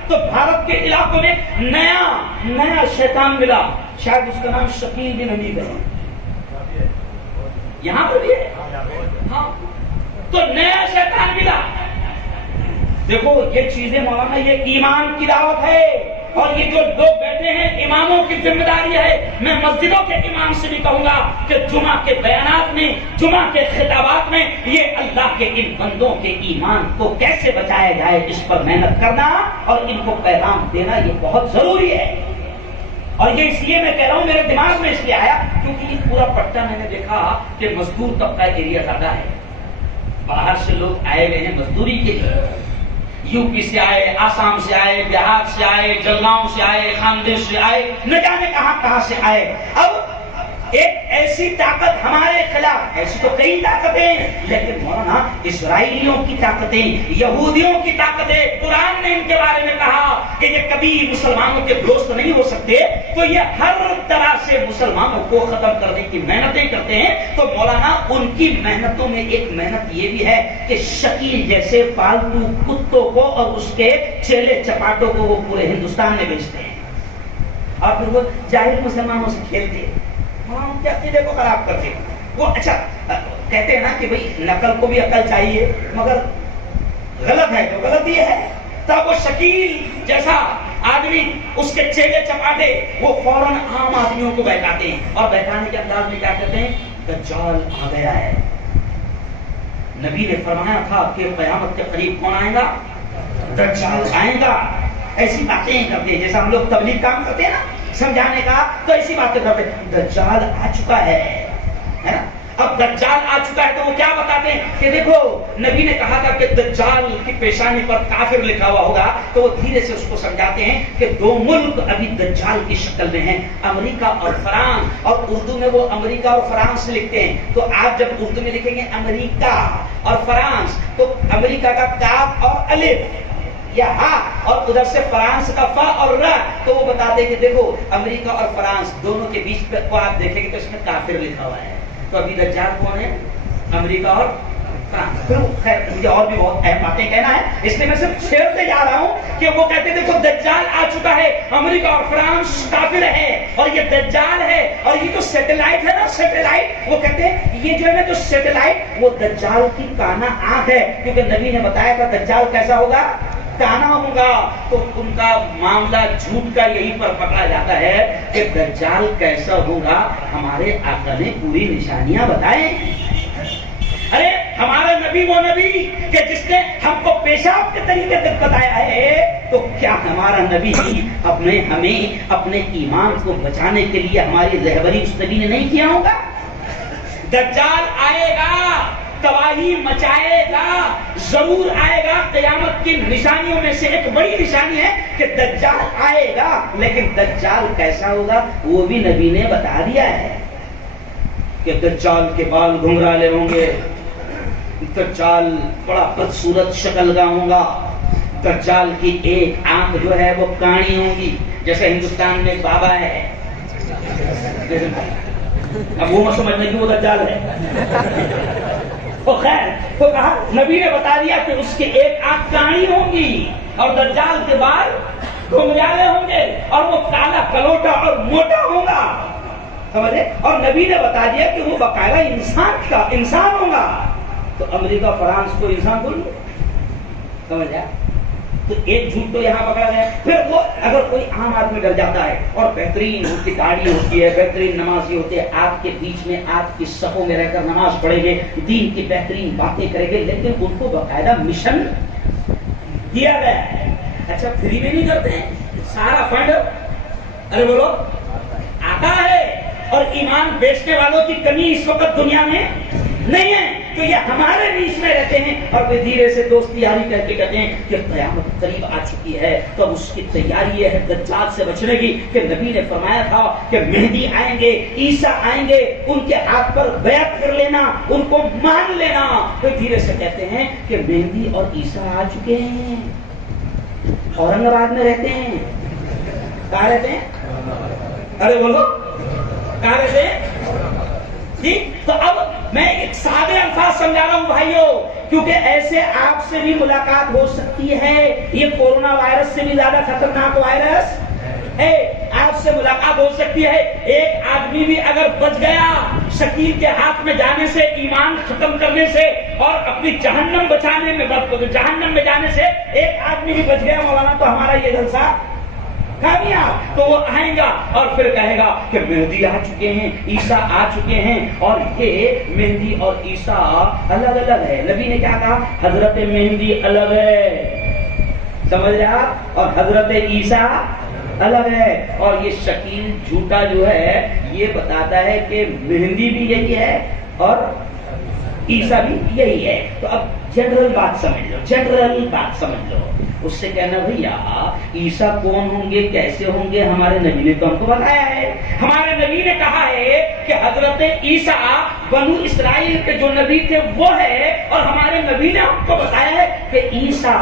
تو بھارت کے علاقوں میں نیا شیطان ملا، شاید اس کا نام شکیل بن حنیف ہے، یہاں پر بھی ہے، ہاں، تو نیا شیطان ملا۔ دیکھو یہ چیزیں مولانا، یہ ایمان کی دعوت ہے، اور یہ جو لوگ بیٹھے ہیں اماموں کی ذمہ داری ہے۔ میں مسجدوں کے امام سے بھی کہوں گا کہ جمعہ کے بیانات میں، جمعہ کے خطابات میں یہ اللہ کے ان بندوں کے ایمان کو کیسے بچایا جائے اس پر محنت کرنا اور ان کو پیغام دینا یہ بہت ضروری ہے۔ اور یہ اس لیے میں کہہ رہا ہوں، میرے دماغ میں اس لیے آیا کیونکہ یہ پورا پٹنہ میں نے دیکھا کہ مزدور طبقہ ایریا زیادہ ہے، باہر سے لوگ آئے ہوئے ہیں مزدوری کے لیے، یو پی سے آئے، آسام سے آئے، بہار سے آئے، جلگاؤں سے آئے، خاندیش سے آئے، نہ جانے کہاں سے آئے۔ اب ایک ایسی طاقت ہمارے خلاف، ایسی تو کئی طاقتیں ہیں، لیکن مولانا اسرائیلیوں کی طاقتیں، یہودیوں کی طاقتیں، قرآن نے ان کے بارے میں کہا کہ یہ کبھی مسلمانوں کے دوست نہیں ہو سکتے، تو یہ ہر طرح سے مسلمانوں کو ختم کرنے کی محنتیں کرتے ہیں۔ تو مولانا ان کی محنتوں میں ایک محنت یہ بھی ہے کہ شکیل جیسے پالتو کتوں کو اور اس کے چیلے چپاٹوں کو وہ پورے ہندوستان میں بیچتے ہیں، اور پھر وہ جاہل مسلمانوں سے کھیلتے ہیں، ہم کیا عقیدے کو خراب کرتے ہیں۔ وہ اچھا کہتے ہیں نا کہ بھئی نقل کو بھی عقل چاہیے، مگر غلط ہے تو غلط یہ ہے۔ تب وہ شکیل جیسا آدمی، اس کے چیلے چپاٹے، وہ فوراً عام آدمیوں کو بہکاتے ہیں، اور بہکانے کے انداز میں کیا کہتے ہیں؟ دجال آ گیا ہے۔ نبی نے فرمایا تھا کہ قیامت کے قریب کون آئے گا؟ دجال آئے گا۔ ایسی باتیں کرتے ہیں جیسا ہم لوگ تبلیغ کام کرتے ہیں نا سمجھانے کا، تو ایسی باتیں کرتے ہیں۔ دجال آ چکا ہے نا؟ اب دجال آ چکا ہے تو وہ کیا بتاتے ہیں کہ دیکھو نبی نے کہا تھا کہ دجال کی پیشانی پر کافر لکھا ہوا ہوگا، تو وہ دھیرے سے اس کو سمجھاتے ہیں کہ دو ملک ابھی دجال کی شکل میں ہیں، امریکہ اور فرانس، اور اردو میں وہ امریکہ اور فرانس لکھتے ہیں۔ تو آپ جب اردو میں لکھیں گے امریکہ اور فرانس، تو امریکہ کا کاف اور الف یا ہا، اور ادھر سے فرانس کا فا اور را، تو وہ بتاتے ہیں کہ دیکھو امریکہ اور فرانس دونوں کے بیچ کو آپ دیکھیں گے تو اس میں کافر لکھا ہوا ہے۔ تو ابھی دجال کون ہے؟ امریکہ اور فرانس۔ پھر خیر مجھے اور بھی بہت اہم باتیں کہنا ہے، اس لیے میں صرف چھیڑتے جا رہا ہوں کہ وہ کہتے دیکھو دجال آ چکا ہے، امریکہ اور فرانس کافر ہے، اور یہ دجال ہے، اور یہ جو سیٹلائٹ ہے نا، سیٹلائٹ، وہ کہتے ہیں یہ جو ہے نا جو سیٹلائٹ، وہ دجال کی کانا آنکھ ہے، کیونکہ نبی نے بتایا تھا دجال کیسا ہوگا؟ کانا ہوگا۔ تو ان کا معاملہ جھوٹ کا یہی پر پکڑا جاتا ہے کہ دجال کیسا ہوگا، ہمارے آقا نے پوری نشانیاں بتائیں۔ ارے ہمارا نبی وہ نبی کہ جس نے ہم کو پیشاب کے طریقے تک بتایا ہے، تو کیا ہمارا نبی ہمیں اپنے ایمان کو بچانے کے لیے ہماری رہبری اس نبی نے نہیں کیا ہوگا؟ دجال آئے گا، تباہی مچائے گا، ضرور آئے گا۔ قیامت کی نشانیوں میں سے ایک بڑی نشانی ہے کہ دجال آئے گا، لیکن دجال کیسا ہوگا وہ بھی نبی نے بتا دیا ہے کہ دجال کے بال گھنگرالے ہوں گے، دجال بڑا بدصورت شکل کا ہوگا، دجال کی ایک آنکھ جو ہے وہ کاڑی ہوگی، جیسے ہندوستان میں ایک بابا ہے، اب وہ مت سمجھنے کی وہ دجال ہے۔ تو خیر تو کہا نبی نے بتا دیا کہ اس کی ایک آنکھ کاڑی ہوگی اور دجال کے بال گھنگرالے ہوں گے، اور وہ کالا کلوٹا اور موٹا ہوگا، سمجھے؟ اور نبی نے بتا دیا کہ وہ باقاعدہ انسان ہوگا۔ تو امریکہ فرانس کو انسان بول لو، سمجھا؟ تو ایک جھوٹ تو یہاں پکڑا گیا. پھر وہ اگر کوئی عام آدمی ڈر جاتا ہے اور بہترین اس کی داڑھی ہوتی ہے, بہترین نمازی ہوتے ہیں, آپ کے بیچ میں آپ کی صفوں میں رہ کر نماز پڑھیں گے, دین کی بہترین باتیں کریں گے, لیکن ان کو باقاعدہ مشن دیا گیا ہے. اچھا فری میں نہیں کرتے ہیں, سارا فنڈ ارے بولو آتا ہے, اور ایمان بیچنے والوں کی کمی اس وقت دنیا میں نہیں ہے. تو یہ ہمارے بیچ میں رہتے ہیں اور پھر دھیرے سے دوستی یاری کر کے کہتے ہیں کہ قیامت قریب آ چکی ہے, تو اس کی تیاری یہ ہے دجال سے بچنے کی, کہ نبی نے فرمایا تھا کہ مہدی آئیں گے, عیسیٰ آئیں گے, ان کے ہاتھ پر بیعت کر لینا, ان کو مان لینا. پھر دھیرے سے کہتے ہیں کہ مہدی اور عیسیٰ آ چکے ہیں, اورنگ آباد میں رہتے ہیں. کہاں رہتے ہیں؟ ارے بولو کہاں رہتے ہیں جی؟ تو اب میں ایک سادے الفاظ سمجھا رہا ہوں بھائیوں, کیونکہ ایسے آپ سے بھی ملاقات ہو سکتی ہے. یہ کورونا وائرس سے بھی زیادہ خطرناک وائرس ہے, آپ سے ملاقات ہو سکتی ہے. ایک آدمی بھی اگر بچ گیا شکیل کے ہاتھ میں جانے سے, ایمان ختم کرنے سے, اور اپنی جہنم بچانے میں, جہنم میں جانے سے ایک آدمی بھی بچ گیا مولانا, تو ہمارا یہ جلسہ کامیاب. تو وہ آئیں گا اور پھر کہے گا کہ مہدی آ چکے ہیں, عیسیٰ آ چکے ہیں, اور یہ مہدی اور عیسیٰ الگ الگ ہے. نبی نے کیا کہا؟ حضرت مہدی الگ ہے, سمجھ رہے آپ, اور حضرت عیسیٰ الگ ہے. اور یہ شکیل جھوٹا جو ہے یہ بتاتا ہے کہ مہدی بھی یہی ہے اور عیسیٰ بھی یہی ہے. تو اب جنرل بات سمجھ لو, جنرل بات سمجھ لو. اس سے کہنا بھیا عیسیٰ کون ہوں گے, کیسے ہوں گے, ہمارے نبی نے تو ہم کو بتایا ہے. ہمارے نبی نے کہا ہے کہ حضرت عیسیٰ بنو اسرائیل کے جو نبی تھے وہ ہے, اور ہمارے نبی نے ہم کو بتایا ہے کہ عیسیٰ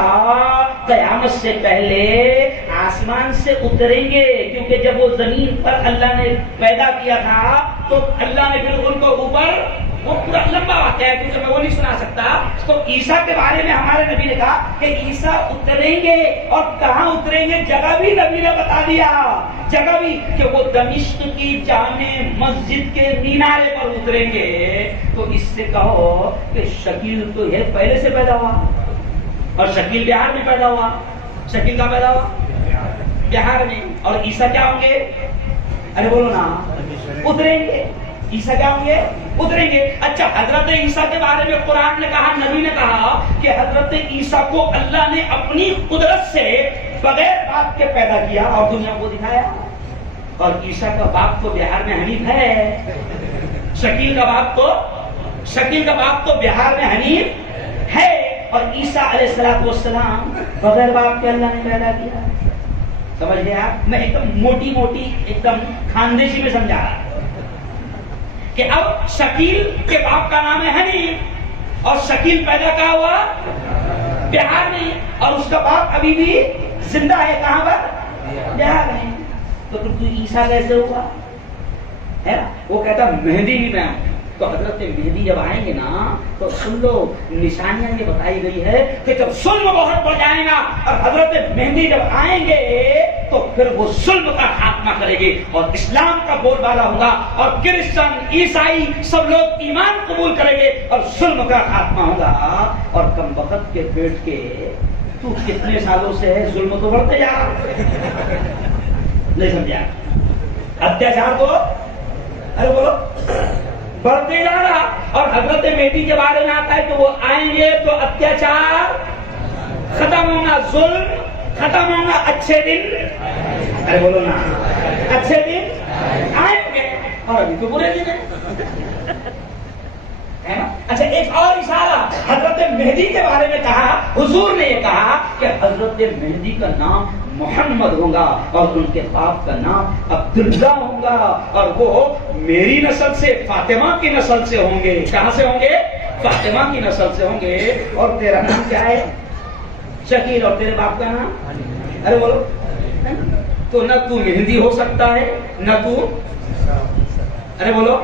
قیامت سے پہلے آسمان سے اتریں گے, کیونکہ جب وہ زمین پر اللہ نے پیدا کیا تھا تو اللہ نے پھر ان کو اوپر, وہ پورا لمبا واقعہ ہے کیونکہ میں وہ نہیں سنا سکتا. تو عیسیٰ کے بارے میں ہمارے نبی نے کہا کہ عیسیٰ اتریں گے, اور کہاں اتریں گے جگہ بھی نبی نے بتا دیا, جگہ بھی, کہ وہ دمشق کی جامع مسجد کے مینارے پر اتریں گے. تو اس سے کہو کہ شکیل تو یہ پہلے سے پیدا ہوا, اور شکیل بہار میں پیدا ہوا. شکیل کہاں پیدا ہوا؟ بہار میں. اور عیسیٰ کیا ہوں گے؟ ارے بولو نا, اتریں گے. عیسیٰ کیا ہوں گے؟ اتریں گے. اچھا حضرت عیسیٰ کے بارے میں قرآن نے کہا, نبی نے کہا کہ حضرت عیسیٰ کو اللہ نے اپنی قدرت سے بغیر باپ کے پیدا کیا اور دنیا کو دکھایا. اور عیسیٰ کا باپ تو بہار میں حنیف ہے, شکیل کا باپ تو بہار میں حنیف ہے, اور عیسیٰ علیہ السلام بغیر باپ کے اللہ نے پیدا کیا. سمجھ گئے آپ؟ میں ایک دم موٹی ایک دم خاندیشی میں سمجھا رہا کہ اب شکیل کے باپ کا نام ہے حنیف, اور شکیل پیدا کہاں ہوا؟ بہار میں, اور اس کا باپ ابھی بھی زندہ ہے. کہاں پر؟ بہار میں. تو عیسیٰ کیسے ہوا ہے نا؟ وہ کہتا مہدی بھی میں ہوں. تو حضرت مہدی جب آئیں گے نا تو سن لو, نشانیاں یہ بتائی گئی ہے کہ جب ظلم بہت بڑھ جائے گا, اور حضرت مہدی جب آئیں گے تو پھر وہ ظلم کا خاتمہ کرے گی, اور اسلام کا بول بالا ہوگا, اور کرسچن عیسائی سب لوگ ایمان قبول کریں گے, اور ظلم کا خاتمہ ہوگا. اور کم وقت کے پیٹ کے تو کتنے سالوں سے ہے ظلم تو بڑھتے جا رہا, نہیں سمجھا؟ اتیاچار کو ارے بولو بڑھتے جا رہا. اور حضرت مہدی کے بارے میں آتا ہے کہ وہ آئیں گے تو اتیاچار ختم ہوگا, ظلم ختم ہوگا, اچھے دن, ارے بولو نا, اچھے دن آئیں گے, اور ابھی تو برے دن ہے. اچھا ایک اور اشارہ حضرت مہدی کے بارے میں کہا, حضور نے یہ کہا کہ حضرت مہدی کا نام محمد ہوگا, اور ان کے باپ کا نام عبداللہ ہوگا, اور وہ میری نسل سے, فاطمہ کی نسل سے ہوں گے. کہاں سے ہوں گے؟ فاطمہ کی نسل سے ہوں گے. اور تیرا نام کیا ہے؟ شکیل. اور تیرے باپ کا نام؟ ارے بولو. تو نہ تو مہدی ہو سکتا ہے, نہ تو ارے بولو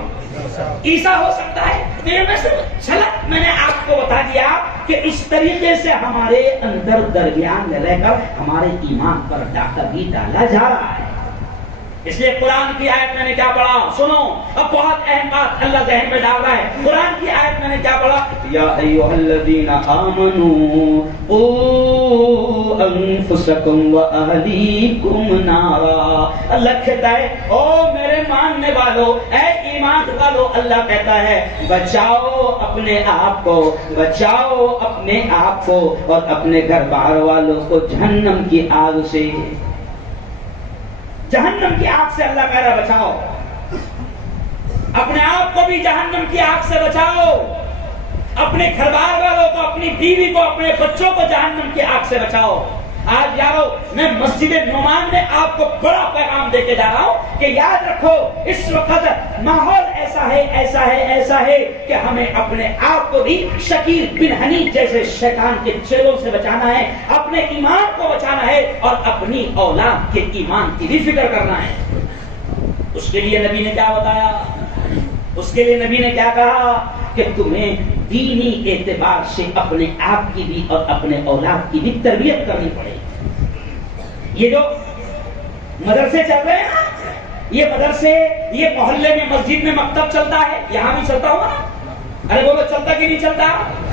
عیسیٰ ہو سکتا ہے. میں نے آپ کو بتا دیا کہ اس طریقے سے ہمارے اندر درمیان میں رہ کر ہمارے ایمان پر ڈاکہ بھی ڈالا جا رہا ہے. اس لیے قرآن کی آیت میں نے کیا پڑھا؟ سنو، اب بہت اہم بات اللہ ذہن میں ڈال رہا ہے۔ قرآن کی آیت میں نے کیا پڑھا؟ یا ایھا الذین آمنوا قوا انفسکم واہلیکم نارا۔ اللہ کہتا ہے او میرے ماننے والو، اے ایمان والو، اللہ کہتا ہے بچاؤ اپنے آپ کو، بچاؤ اپنے آپ کو اور اپنے گھر بار والوں کو جہنم کی آگ سے۔ جہنم کی آگ سے اللہ کہہ رہا بچاؤ، اپنے آپ کو بھی جہنم کی آگ سے بچاؤ، اپنے گھر بار والوں کو، اپنی بیوی کو، اپنے بچوں کو جہنم کی آگ سے بچاؤ۔ آج یارو میں مسجد نعمان میں آپ کو بڑا پیغام دے کے جا رہا ہوں کہ یاد رکھو اس وقت ماحول ایسا ہے ایسا ہے ایسا ہے کہ ہمیں اپنے آپ کو بھی شکیل بن حنیف جیسے شیطان کے چیلوں سے بچانا ہے، اپنے ایمان کو بچانا ہے اور اپنی اولاد کے ایمان کی بھی فکر کرنا ہے۔ اس کے لیے نبی نے کیا بتایا؟ اس کے لیے نبی نے کیا کہا کہ تمہیں دینی اعتبار سے اپنے آپ کی بھی اور اپنے اولاد کی بھی تربیت کرنی پڑے گی۔ یہ جو مدرسے چل رہے ہیں نا، یہ مدرسے، یہ محلے میں مسجد میں مکتب چلتا ہے، یہاں بھی چلتا ہوگا نا؟ ارے بولو چلتا کہ نہیں چلتا؟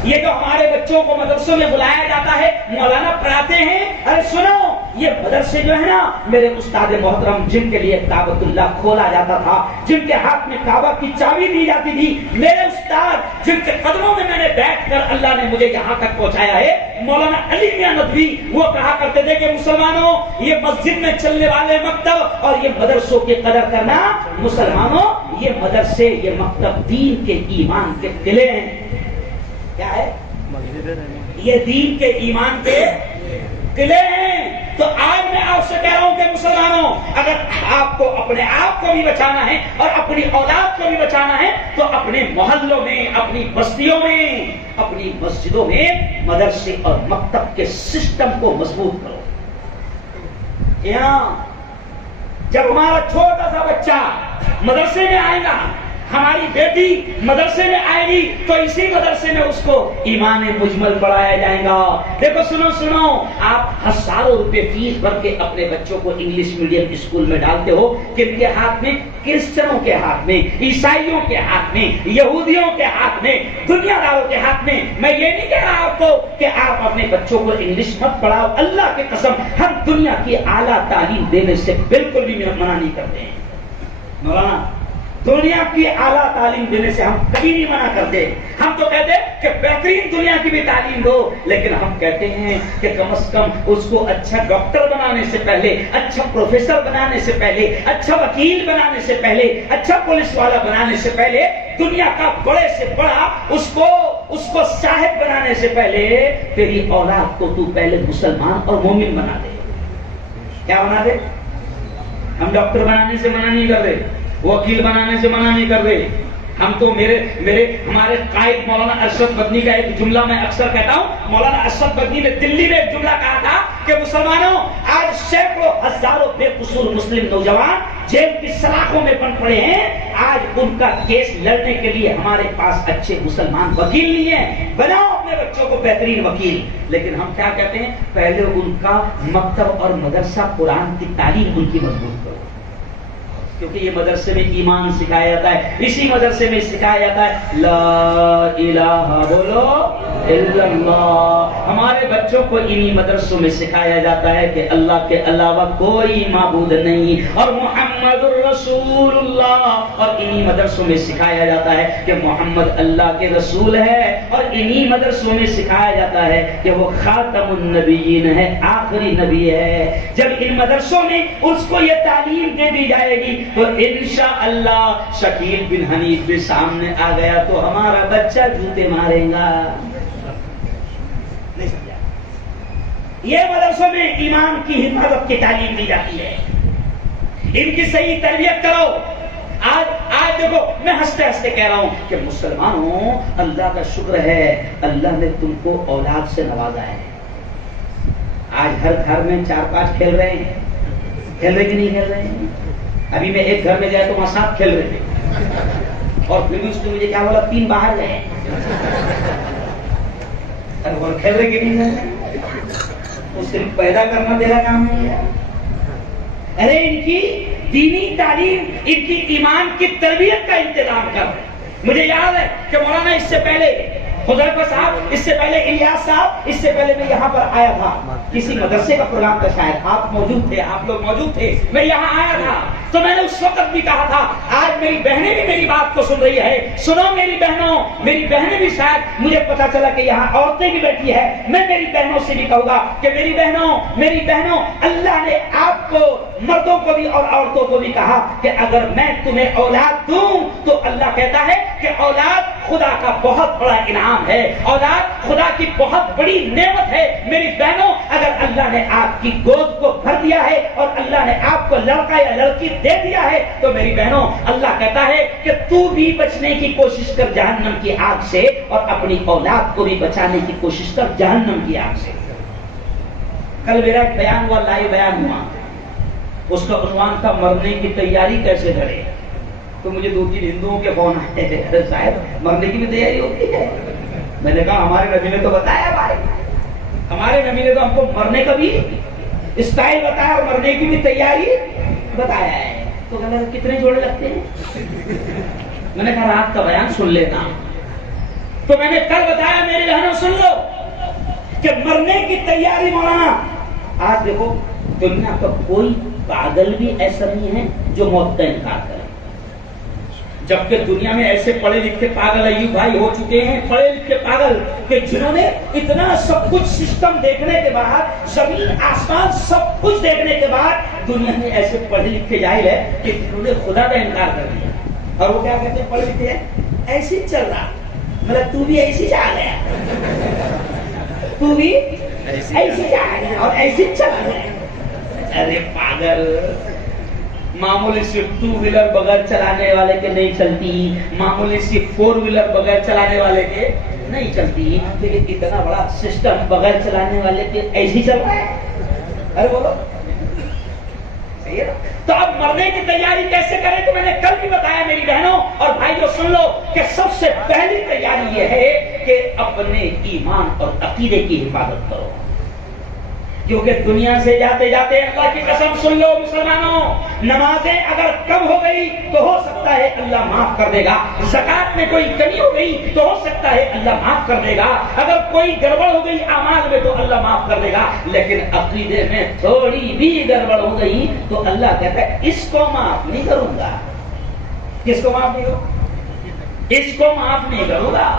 یہ جو ہمارے بچوں کو مدرسوں میں بلایا جاتا ہے، مولانا پڑھاتے ہیں، ارے سنو یہ مدرسے جو ہے نا، میرے استاد محترم جن کے لیے کعبۃ اللہ کھولا جاتا تھا، جن کے ہاتھ میں کعبہ کی چابی دی جاتی تھی، میرے استاد جن کے قدموں میں نے بیٹھ کر اللہ نے مجھے یہاں تک پہنچایا ہے، مولانا علی میاں ندوی، وہ کہا کرتے تھے کہ مسلمانوں یہ مسجد میں چلنے والے مکتب اور یہ مدرسوں کی قدر کرنا، مسلمانوں یہ مدرسے، یہ مکتب دین کے ایمان کے قلعے ہیں۔ کیا ہے؟ یہ دین کے ایمان کے قلعے ہیں۔ تو آج میں آپ سے کہہ رہا ہوں کہ مسلمانوں اگر آپ کو اپنے آپ کو بھی بچانا ہے اور اپنی اولاد کو بھی بچانا ہے تو اپنے محلوں میں، اپنی بستیوں میں، اپنی مسجدوں میں مدرسے اور مکتب کے سسٹم کو مضبوط کرو۔ یہاں جب ہمارا چھوٹا سا بچہ مدرسے میں آئے گا، ہماری بیٹی مدرسے میں آئے گی تو اسی مدرسے میں اس کو ایمان مجمل پڑھایا جائے گا۔ دیکھو سنو آپ ہزاروں روپے فیس بھر کے اپنے بچوں کو انگلش میڈیم اسکول میں ڈالتے ہو، کن کے ہاتھ میں؟ کرسچنوں کے ہاتھ میں، عیسائیوں کے ہاتھ میں، یہودیوں کے ہاتھ میں، دنیا داروں کے ہاتھ میں۔ میں یہ نہیں کہہ رہا آپ کو کہ آپ اپنے بچوں کو انگلش مت پڑھاؤ، اللہ کی قسم ہم دنیا کی اعلیٰ تعلیم دینے سے بالکل بھی منع نہیں کرتے ہیں مولانا، دنیا کی اعلیٰ تعلیم دینے سے ہم کبھی نہیں منع کرتے۔ ہم تو کہتے ہیں کہ بہترین دنیا کی بھی تعلیم دو، لیکن ہم کہتے ہیں کہ کم از کم اس کو اچھا ڈاکٹر بنانے سے پہلے، اچھا پروفیسر بنانے سے پہلے، اچھا وکیل بنانے سے پہلے، اچھا پولیس والا بنانے سے پہلے، دنیا کا بڑے سے بڑا اس کو صاحب بنانے سے پہلے تیری اولاد کو تو پہلے مسلمان اور مومن بنا دے۔ کیا بنا دے؟ ہم ڈاکٹر بنانے سے منع نہیں کر رہے، وکیل بنانے سے منع نہیں کر رہے۔ ہم تو ہمارے قائد مولانا ارشد بدنی کا ایک جملہ میں اکثر کہتا ہوں، مولانا ارشد بدنی نے دلی میں ایک جملہ کہا تھا کہ مسلمانوں آج سینکڑوں ہزاروں بے قصور مسلم نوجوان جیل کی سلاخوں میں بند پڑے ہیں، آج ان کا کیس لڑنے کے لیے ہمارے پاس اچھے مسلمان وکیل نہیں ہیں۔ بناؤ اپنے بچوں کو بہترین وکیل، لیکن ہم کیا کہتے ہیں؟ پہلے ان کا مکتب اور مدرسہ قرآن کی تعلیم ان کی مضبوط کرو، کیونکہ یہ مدرسے میں ایمان سکھایا جاتا ہے، اسی مدرسے میں سکھایا جاتا ہے لا الہ بولو الا اللہ۔ ہمارے بچوں کو انہی مدرسوں میں سکھایا جاتا ہے کہ اللہ کے علاوہ کوئی معبود نہیں اور محمد الرسول اللہ، اور انہی مدرسوں میں سکھایا جاتا ہے کہ محمد اللہ کے رسول ہے، اور انہی مدرسوں میں سکھایا جاتا ہے کہ وہ خاتم النبیین ہے، آخری نبی ہے۔ جب ان مدرسوں میں اس کو یہ تعلیم دے دی جائے گی تو انشاءاللہ شکیل بن حنیف بھی سامنے آ گیا تو ہمارا بچہ جوتے مارے گا۔ نہیں سمجھا؟ یہ مدرسوں میں ایمان کی حفاظت کی تعلیم دی جاتی ہے، ان کی صحیح تربیت کرو۔ آج دیکھو میں ہنستے ہنستے کہہ رہا ہوں کہ مسلمانوں اللہ کا شکر ہے، اللہ نے تم کو اولاد سے نوازا ہے۔ آج ہر گھر میں 4-5 کھیل رہے ہیں، کھیل رہے کہ نہیں کھیل رہے ہیں؟ ابھی میں ایک گھر میں جائے تو وہاں 7 کھیل رہے تھے، اور پھر بھی اس نے مجھے کیا بولا 3 باہر گئے۔ اور کھیل رہے کہ نہیں کھیل رہے؟ وہ صرف پیدا کرنا تیرا کام نہیں ہے۔ ارے ان کی دینی تعلیم، ان کی ایمان کی تربیت کا انتظام کر رہے ہیں۔ مجھے یاد ہے کہ مولانا اس سے پہلے حذیفہ صاحب، اس سے پہلے الیاس صاحب، اس سے پہلے میں یہاں پر آیا تھا، کسی مدرسے کا پروگرام تھا، شاید آپ موجود تھے، آپ لوگ موجود تھے، میں یہاں آیا تھا تو میں نے اس وقت بھی کہا تھا، آج میری بہنیں بھی میری بات کو سن رہی ہے، سنو میری بہنوں، میری بہنیں بھی، شاید مجھے پتا چلا کہ یہاں عورتیں بھی بیٹھی ہے، میں میری بہنوں سے بھی کہوں گا کہ میری بہنوں، اللہ نے آپ کو، مردوں کو بھی اور عورتوں کو بھی کہا کہ اگر میں تمہیں اولاد دوں تو اللہ کہتا ہے کہ اولاد خدا کا بہت بڑا انعام ہے، اولاد خدا کی بہت بڑی نعمت ہے۔ میری بہنوں، اگر اللہ نے آپ کی گود کو بھر دیا ہے اور اللہ نے آپ کو لڑکا یا لڑکی دے دیا ہے تو میری بہنوں، اللہ کہتا ہے کہ تو بھی بچنے کی کوشش کر جہنم کی آگ سے، اور اپنی اولاد کو بھی بچانے کی کوشش کر جہنم کی آگ سے۔ کل میرا ایک بیان ہوا، لائیو بیان ہوا، اس کا عنوان تھا مرنے کی تیاری کیسے کرے، تو مجھے 2-3 ہندوؤں کے فون آئے، ارے صاحب مرنے کی بھی تیاری ہوتی ہے؟ میں نے کہا ہمارے نبی نے تو بتایا بھائی، ہمارے نبی نے تو ہم کو مرنے کا بھی اسٹائل بتایا اور مرنے کی بھی تیاری بتایا ہے۔ تو کتنے جوڑے لگتے ہیں؟ میں نے کہا رات کا بیان سن لینا، تو میں نے کل بتایا میری بہنوں سن لو کہ مرنے کی تیاری مولانا، آج دیکھو دنیا کا کوئی پاگل بھی ایسا نہیں ہے جو موت کا انکار کرے، جبکہ دنیا میں ایسے پڑھے لکھے پاگل ایوب بھائی ہو چکے ہیں، پڑھے لکھے پاگل کہ جنہوں نے اتنا سب کچھ سسٹم دیکھنے کے بعد، زمین آسمان سب کچھ دیکھنے کے بعد، دنیا میں ایسے پڑھے لکھے جاہل ہے کہ جنہوں نے خدا کا انکار کر دیا، اور وہ کیا کہتے ہیں پڑھے لکھے ہیں، ایسے چل رہا، مطلب تو بھی ایسے جا گیا، تو بھی ایسے جا گیا اور ایسے چل گیا۔ ارے پاگل، معمولی سی 2 ویلر بغیر چلانے والے کے نہیں چلتی، معمولی سی 4 ویلر بغیر چلانے والے کے نہیں چلتی، لیکن اتنا بڑا سسٹم بغیر چلانے والے کے ایسے چل رہا ہے۔ ارے بولو صحیح ہے۔ تو اب مرنے کی تیاری کیسے کریں، تو میں نے کل بھی بتایا میری بہنوں اور بھائیوں سن لو کہ سب سے پہلی تیاری یہ ہے کہ اپنے ایمان اور عقیدے کی حفاظت کرو، کیونکہ دنیا سے جاتے جاتے اللہ کی قسم سن لو مسلمانوں، نمازیں اگر کم ہو گئی تو ہو سکتا ہے اللہ معاف کر دے گا، زکات میں کوئی کمی ہو گئی تو ہو سکتا ہے اللہ معاف کر دے گا، اگر کوئی گڑبڑ ہو گئی اعمال میں تو اللہ معاف کر دے گا، لیکن عقیدے میں تھوڑی بھی گڑبڑ ہو گئی تو اللہ کہتا ہے اس کو معاف نہیں کروں گا۔ کس کو معاف نہیں کروں؟ اس کو معاف نہیں کروں گا۔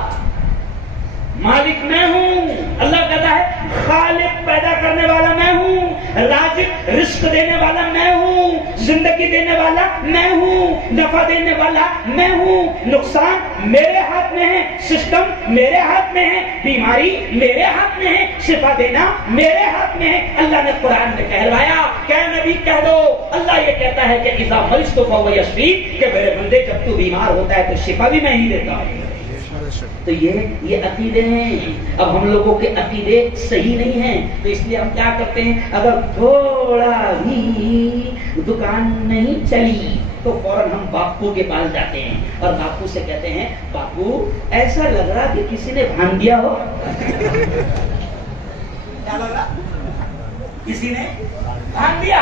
مالک میں ہوں، اللہ کہتا ہے خالق پیدا کرنے والا میں ہوں، رازق رزق دینے والا میں ہوں، زندگی دینے والا میں ہوں، نفع دینے والا میں ہوں، نقصان میرے ہاتھ میں ہے، سسٹم میرے ہاتھ میں ہے، بیماری میرے ہاتھ میں ہے، شفا دینا میرے ہاتھ میں ہے۔ اللہ نے قرآن میں کہلوایا کہ نبی کہہ دو، اللہ یہ کہتا ہے کہ اذا مرضت فهو یشفین، کہ میرے بندے جب تو بیمار ہوتا ہے تو شفا بھی میں ہی دیتا ہوں۔ تو یہ عقیدے ہیں۔ اب ہم لوگوں کے عقیدے صحیح نہیں ہیں تو اس لیے ہم کیا کرتے ہیں، اگر تھوڑا بھی دکان نہیں چلی تو فوراً ہم باپو کے پاس جاتے ہیں اور باپو سے کہتے ہیں باپو ایسا لگ رہا کہ کسی نے بھان دیا ہو۔ کیا لگ رہا؟ کسی نے بھان دیا۔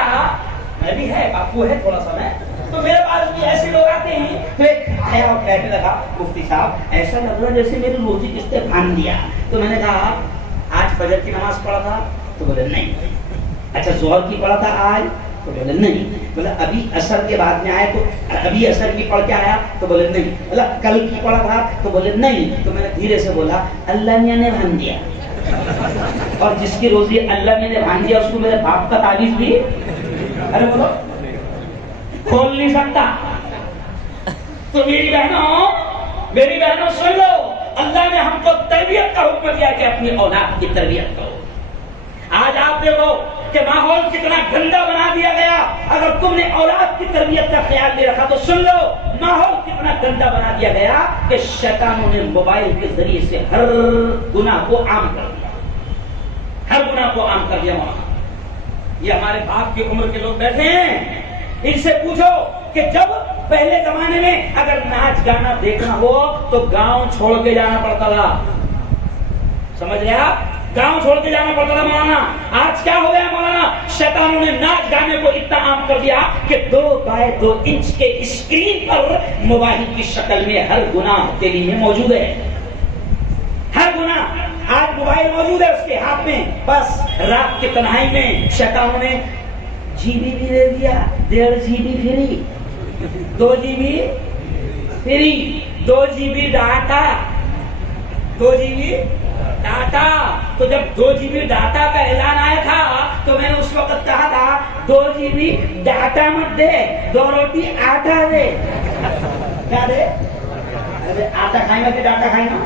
میں بھی ہے باپو ہے تھوڑا سا میں، تو میرے پاس بھی ایسے لوگ آتے ہیں تو ایک آیا اور کہنے لگا مفتی صاحب ایسا لگ رہا جیسے میری روزی کس نے بھان دیا۔ تو میں نے کہا آج فجر کی نماز پڑھا تھا؟ تو بولے نہیں۔ اچھا ظہر کی پڑھا تھا آج؟ تو بولے نہیں۔ بولا ابھی عصر کے بعد میں آئے تو ابھی عصر کی پڑھ کے آیا؟ تو بولے نہیں۔ بولا کل کی پڑھا تھا؟ تو بولے نہیں۔ تو میں نے دھیرے سے بولا اللہ میاں نے بھان دیا، اور جس کی روزی اللہ میاں نے بھان دیا اس کو میرے باپ کا تعویذ بھی ارے بولو کھول نہیں سکتا۔ تو میری بہنوں سن لو، اللہ نے ہم کو تربیت کا حکم دیا کہ اپنی اولاد کی تربیت کرو۔ آج آپ دیکھو کہ ماحول کتنا گندا بنا دیا گیا، اگر تم نے اولاد کی تربیت کا خیال نہیں رکھا تو سن لو ماحول کتنا گندا بنا دیا گیا کہ شیطانوں نے موبائل کے ذریعے سے ہر گناہ کو عام کر دیا، ہر گناہ کو عام کر دیا۔ یہ ہمارے باپ کی عمر کے لوگ بیٹھے ہیں، ان سے پوچھو کہ جب پہلے زمانے میں اگر ناچ گانا دیکھنا ہو تو گاؤں چھوڑ کے جانا پڑتا تھا، سمجھ رہے آپ؟ گاؤں چھوڑ کے جانا پڑتا تھا مولانا. آج کیا ہو گیا مولانا؟ شیطانوں نے ناچ گانے کو اتنا عام کر دیا کہ 2 بائی 2 انچ کے اسکرین پر موبائل کی شکل میں ہر گناہ تیری میں موجود ہے. ہر گناہ آج موبائل موجود ہے اس کے ہاتھ میں. بس رات کی تنہائی میں شیطانوں نے جی بی بھی دے دیا, 1.5 GB free, 2 GB free, 2 GB data, 2 GB data. تو جب 2 GB ڈاٹا کا اعلان آیا تھا تو میں نے اس وقت کہا تھا 2 GB ڈاٹا مت دے, 2 روٹی آٹا دے. کیا دے؟ ارے آٹا کھائیں گا کہ ڈاٹا کھائیں گا؟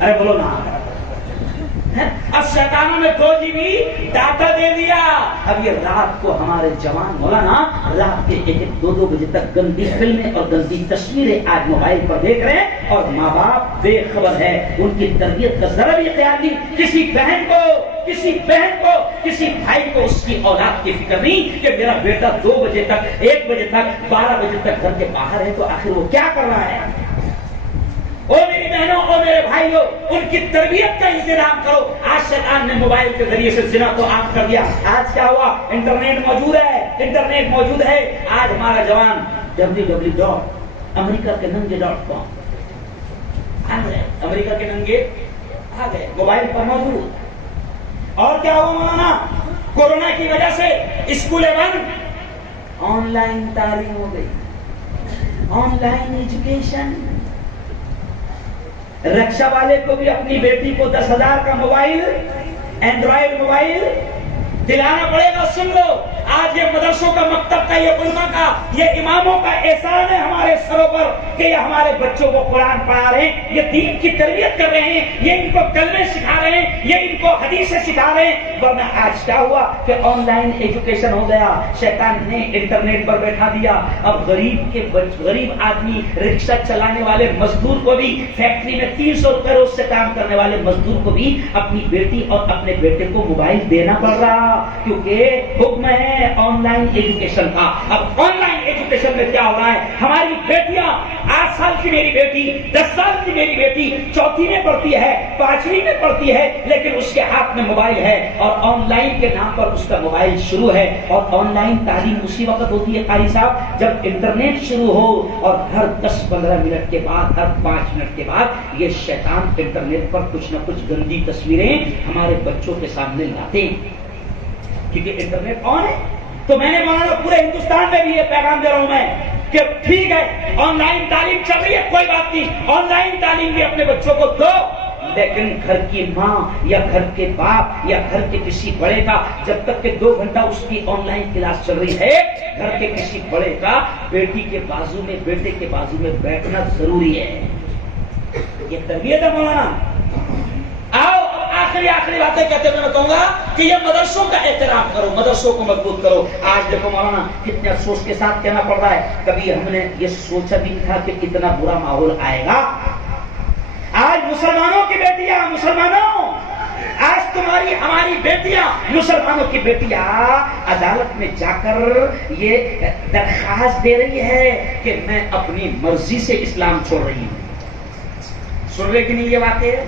ارے بولو نا. اب شیطانوں نے 2 GB ڈاٹا دے دیا. اب یہ رات کو ہمارے جوان مولانا رات کے 1-2 بجے تک گندی فلمیں اور گندی تصویریں آج موبائل پر دیکھ رہے ہیں اور ماں باپ بے خبر ہے. ان کی تربیت کا ذرا بھی خیال نہیں. کسی بہن کو, کسی بھائی کو اس کی اولاد کی فکر نہیں کہ میرا بیٹا 2 بجے تک, 1 بجے تک, 12 بجے تک گھر کے باہر ہے تو آخر وہ کیا کر رہا ہے. او میری بہنوں, او میرے بھائیوں, ان کی تربیت کا انتظام کرو. آج شیطان نے موبائل کے ذریعے سے زنا تو عام کر دیا. آج کیا ہوا؟ انٹرنیٹ موجود ہے. آج ہمارا جوان www. امریکہ کے ننگے.com, امریکہ کے ننگے آ گئے موبائل پر موجود. اور کیا ہوا مولانا؟ کورونا کی وجہ سے اسکولیں بند, آن لائن تعلیم ہو گئی, آن لائن ایجوکیشن. رکشا والے کو بھی اپنی بیٹی کو 10,000 کا موبائل, اینڈرائڈ موبائل دلانا پڑے گا. سن لو, آج یہ مدرسوں کا, مکتب کا, یہ علماء کا, یہ اماموں کا احسان ہے ہمارے سروں پر کہ یہ ہمارے بچوں کو قرآن پڑھا رہے ہیں, یہ دین کی تربیت کر رہے ہیں, یہ ان کو کلمے سکھا رہے ہیں, یہ ان کو حدیثیں سکھا رہے ہیں. ورنہ آج کیا ہوا کہ آن لائن ایجوکیشن ہو گیا. شیطان نے انٹرنیٹ پر بیٹھا دیا. اب غریب آدمی, رکشہ چلانے والے مزدور کو بھی, فیکٹری میں 300 روپے روز سے کام کرنے والے مزدور کو بھی اپنی بیٹی اور اپنے بیٹے کو موبائل دینا پڑ رہا, کیونکہ حکم ہے آن لائن ایجوکیشن کا. اب آن لائن ایجوکیشن میں کیا ہو رہا ہے؟ ہماری بیٹیاں, 8 سال کی میری بیٹی, 10 سال کی میری بیٹی 4تھی میں پڑھتی ہے, 5ویں میں پڑھتی ہے, لیکن اس کے ہاتھ میں موبائل ہے اور آن لائن کے نام پر اس کا موبائل شروع ہے. اور آن لائن تعلیم اسی وقت ہوتی ہے قاری صاحب جب انٹرنیٹ شروع ہو, اور ہر 10-15 منٹ کے بعد, ہر 5 منٹ کے بعد یہ شیطان انٹرنیٹ پر کچھ نہ کچھ گندی تصویریں ہمارے بچوں کے سامنے لاتے ہیں, کیونکہ انٹرنیٹ آن ہے. تو میں نے مولانا پورے ہندوستان میں بھی یہ پیغام دے رہا ہوں میں کہ ٹھیک ہے آن لائن تعلیم چل رہی ہے, کوئی بات نہیں, آن لائن تعلیم بھی اپنے بچوں کو دو, لیکن گھر کی ماں یا گھر کے باپ یا گھر کے کسی بڑے کا, جب تک کہ 2 گھنٹہ اس کی آن لائن کلاس چل رہی ہے, گھر کے کسی بڑے کا بیٹی کے بازو میں, بیٹے کے بازو میں بیٹھنا ضروری ہے. یہ تربیت ہے مولانا. آؤ آخری باتیں کہتے ہوئے میں کہوں گا کہ یہ مدرسوں کا احترام کرو, مدرسوں کو مضبوط کرو. آج دیکھو مولانا کتنے افسوس کے ساتھ کہنا پڑ رہا ہے, کبھی ہم نے یہ سوچا بھی تھا کہ اتنا برا ماحول آئے گا. آج مسلمانوں کی بیٹیاں, مسلمانوں, آج تمہاری ہماری بیٹیاں, مسلمانوں کی بیٹیاں عدالت میں جا کر یہ درخواست دے رہی ہے کہ میں اپنی مرضی سے اسلام چھوڑ رہی ہوں. سن رہے کہ نہیں یہ بات ہے؟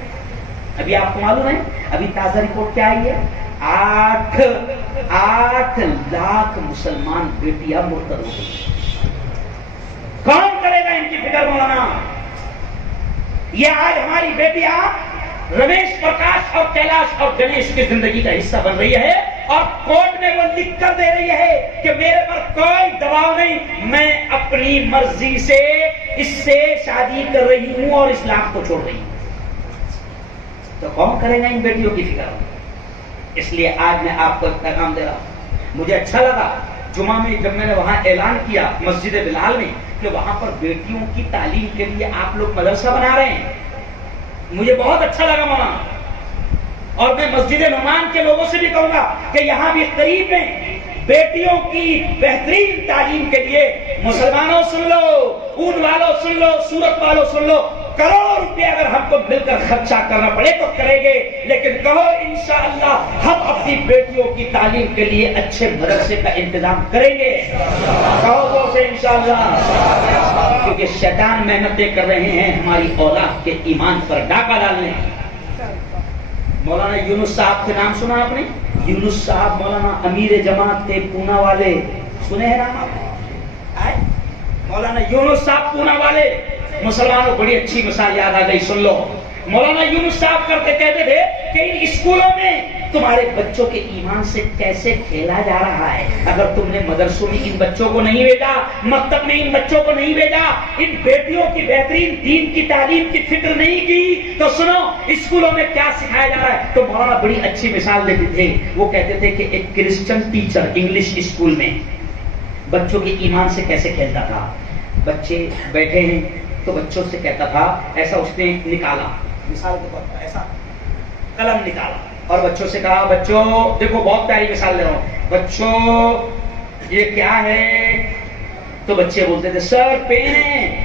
ابھی آپ کو معلوم ہے, ابھی تازہ رپورٹ کیا آئی ہے, 8 لاکھ مسلمان بیٹیاں مرتد ہو گئی. کون کرے گا ان کی فکر مولانا؟ یہ آج ہماری بیٹیاں رمیش پرکاش اور کیلاش اور گنیش کی زندگی کا حصہ بن رہی ہے, اور کورٹ میں وہ لکھ کر دے رہی ہے کہ میرے پر کوئی دباؤ نہیں, میں اپنی مرضی سے اس سے شادی کر رہی ہوں اور اسلام کو چھوڑ رہی ہوں. تو کون کرے گا ان بیٹیوں کی فکر؟ اس لیے آج میں آپ کو ایک پیغام دے رہا ہوں. مجھے اچھا لگا جمعہ میں جب میں نے وہاں اعلان کیا مسجد بلال میں کہ وہاں پر بیٹیوں کی تعلیم کے لیے آپ لوگ مدرسہ بنا رہے ہیں, مجھے بہت اچھا لگا وہاں. اور میں مسجد نعمان کے لوگوں سے بھی کہوں گا کہ یہاں بھی قریب میں بیٹیوں کی بہترین تعلیم کے لیے, مسلمانوں سن لو, اون والوں سن لو, سورت والوں سن لو, کروڑوں روپے اگر ہم کو مل کر خرچہ کرنا پڑے تو کریں گے, لیکن کہو انشاءاللہ ہم اپنی بیٹیوں کی تعلیم کے لیے اچھے مدرسے کا انتظام کریں گے. کہو وہ سے انشاءاللہ, کیونکہ شیطان محنتیں کر رہے ہیں ہماری اولاد کے ایمان پر ڈاکہ ڈالنے. مولانا یونس صاحب کے نام سنا آپ نے؟ یونس صاحب مولانا امیر جماعت تھے پونا والے، سنے ہیں نام آپ؟ مولانا یونس صاحب پونا والے، مسلمانوں بڑی اچھی مثال یاد آ گئی، سن لو۔ مولانا یونس صاحب کہتے تھے کہ ان اسکولوں میں تمہارے بچوں کے ایمان سے کیسے کھیلا جا رہا ہے۔ اگر تم نے مدرسوں میں ان بچوں کو نہیں بھیجا، مکتب میں ان بچوں کو نہیں بھیجا، ان بیٹیوں کی بہترین دین کی تعلیم کی فکر نہیں کی، تو سنو اسکولوں میں کیا سکھایا جا رہا ہے۔ تو مولانا بڑی اچھی مثال دیتے تھے، وہ کہتے تھے کہ ایک کرسچن ٹیچر انگلش اسکول میں بچوں کے ایمان سے کیسے کھیلتا تھا۔ بچے بیٹھے ہیں تو بچوں سے کہتا تھا، ایسا اس نے نکالا، مثال کے طور پر ایسا قلم نکالا اور بچوں سے کہا، بچوں دیکھو بہت پیاری مثال دے رہا ہوں، بچوں یہ کیا ہے؟ تو بچے بولتے تھے سر پین ہے،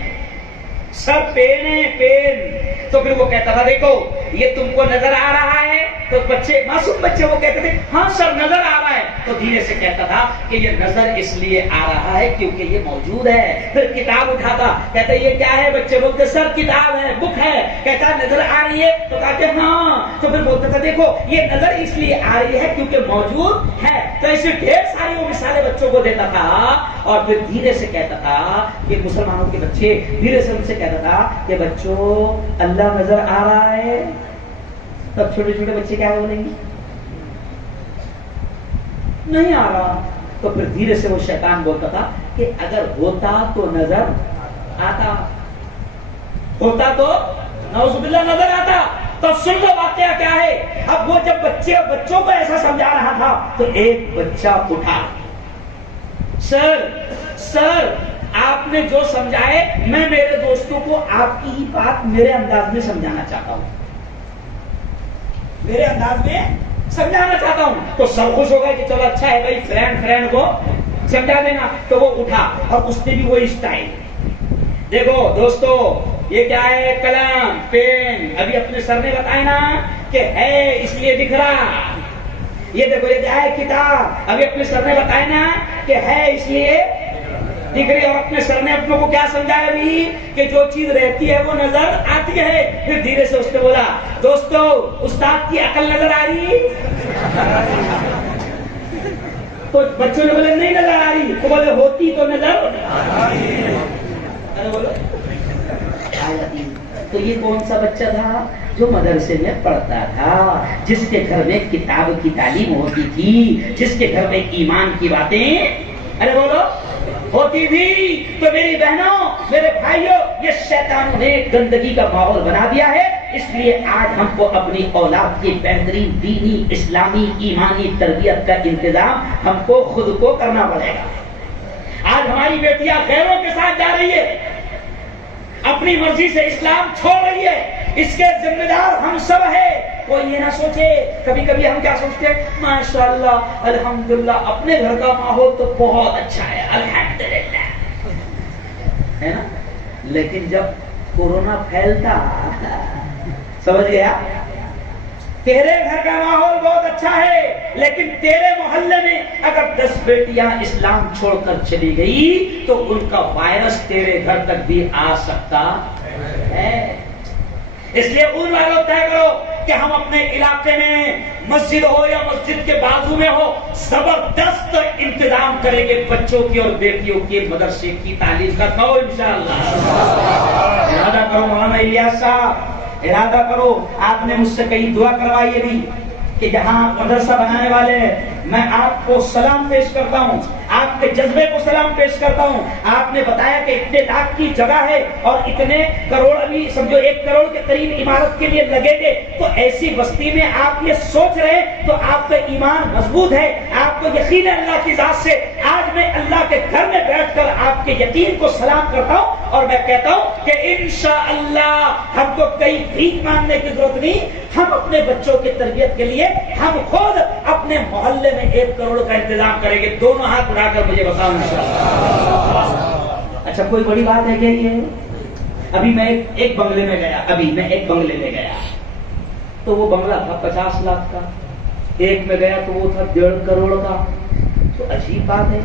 سر پین ہے، پین۔ تو پھر وہ کہتا تھا دیکھو یہ تم کو نظر آ رہا ہے؟ تو بچے معصوم بچے وہ کہتے تھے ہاں سر نظر آ رہا ہے۔ تو دھیرے سے کہتا تھا کہ یہ نظر اس لیے آ رہا ہے کیونکہ یہ موجود ہے۔ پھر کتاب اٹھاتا، کہتا یہ کیا ہے؟ بچے بولتے سر کتاب ہے، بک ہے۔ کہتا نظر آ رہی ہے؟ تو کہتے ہاں۔ تو پھر بولتا تھا دیکھو یہ نظر اس لیے آ رہی ہے کیونکہ موجود ہے۔ تو ایسے ڈھیر ساری وہ مثالیں بچوں کو دیتا تھا اور پھر دھیرے سے کہتا تھا کہ مسلمانوں کے بچے دھیرے سے ان سے کہتا تھا کہ بچوں اللہ نظر آ رہا ہے۔ تب چھوٹے چھوٹے بچے کیا بولیں گے؟ نہیں آ رہا۔ تو پھر دھیرے سے وہ شیطان بولتا تھا کہ اگر ہوتا تو نظر آتا، ہوتا تو نعوذ باللہ نظر آتا۔ تو سن لو واقعہ کیا ہے۔ اب وہ جب بچوں کو ایسا سمجھا رہا تھا تو ایک بچہ اٹھا، سر آپ نے جو سمجھائے میں میرے دوستوں کو آپ کی ہی بات میرے انداز میں سمجھانا چاہتا ہوں، میرے انداز میں سمجھانا چاہتا ہوں۔ تو سب خوش ہو گئے کہ چلو اچھا ہے بھائی، فرینڈ کو سمجھا دینا۔ تو وہ اٹھا اور اس نے بھی وہی اسٹائل۔ دیکھو دوستو یہ کیا ہے؟ قلم، پین۔ ابھی اپنے سر نے بتایا نا کہ ہے اس لیے دکھ رہا۔ یہ دیکھو یہ کیا ہے؟ کتاب۔ ابھی اپنے سر نے بتایا نا کہ ہے اس لیے دکھ رہی۔ اور اپنے سر نے اپنوں کو کیا سمجھایا بھی کہ جو چیز رہتی ہے وہ نظر آتی ہے۔ پھر دھیرے سے اس نے بولا دوستو استاد کی عقل نظر آ رہی؟ تو بچوں نے بولے نہیں نظر آ رہی۔ تو بولے ہوتی تو نظر بولو۔ تو یہ کون سا بچہ تھا؟ جو مدرسے میں پڑھتا تھا، جس کے گھر میں کتاب کی تعلیم ہوتی تھی، جس کے گھر میں ایمان کی باتیں ارے بولو ہوتی تھی۔ تو میری بہنوں میرے بھائیوں، یہ شیطان نے گندگی کا ماحول بنا دیا ہے۔ اس لیے آج ہم کو اپنی اولاد کی بہترین دینی اسلامی ایمانی تربیت کا انتظام ہم کو خود کو کرنا پڑے گا۔ آج ہماری بیٹیاں غیروں کے ساتھ جا رہی ہے، اپنی مرضی سے اسلام چھوڑ رہی ہے، اس کے ذمہ دار ہم سب ہیں۔ کوئی یہ نہ سوچے، کبھی کبھی ہم کیا سوچتے ہیں ماشاءاللہ الحمدللہ اپنے گھر کا ماحول تو بہت اچھا ہے الحمدللہ، ہے نا؟ لیکن جب کورونا پھیلتا سمجھ گیا، تیرے گھر کا ماحول بہت اچھا ہے لیکن تیرے محلے میں اگر 10 بیٹیاں اسلام چھوڑ کر چلی گئی تو ان کا وائرس تیرے گھر تک بھی آ سکتا ہے۔ اس لیے ان والوں طے کرو کہ ہم اپنے علاقے میں مسجد ہو یا مسجد کے بازو میں ہو زبردست انتظام کریں گے بچوں کی اور بیٹیوں کے مدرسے کی تعلیم کا۔ تو انشاءاللہ ارادہ کرو مولانا الیاس صاحب، ارادہ کرو۔ آپ نے مجھ سے کئی دعا کروائی ہے بھی کہ جہاں مدرسہ بنانے والے ہیں میں آپ کو سلام پیش کرتا ہوں، آپ کے جذبے کو سلام پیش کرتا ہوں۔ آپ نے بتایا کہ اتنے لاکھ کی جگہ ہے اور اتنے کروڑ، ابھی سمجھو 1 کروڑ کے قریب عمارت کے لیے لگے گے، تو ایسی بستی میں آپ یہ سوچ رہے تو آپ کا ایمان مضبوط ہے، آپ کو یقین ہے اللہ کی ذات سے۔ آج میں اللہ کے گھر میں بیٹھ کر آپ کے یقین کو سلام کرتا ہوں اور میں کہتا ہوں کہ انشاءاللہ ہم کو کئی بھیک مانگنے کی ضرورت نہیں، ہم اپنے بچوں کی تربیت کے لیے ہم خود اپنے محلے میں 1 کروڑ کا انتظام کریں گے۔ دونوں ہاتھ اٹھا کر مجھے بتاؤ انشاءاللہ۔ اچھا کوئی بڑی بات ہے کیا یہ؟ ابھی میں ایک بنگلے میں گیا، تو وہ بنگلہ تھا 50 لاکھ کا، ایک میں گیا تو وہ تھا 1.5 کروڑ کا۔ تو عجیب بات ہے،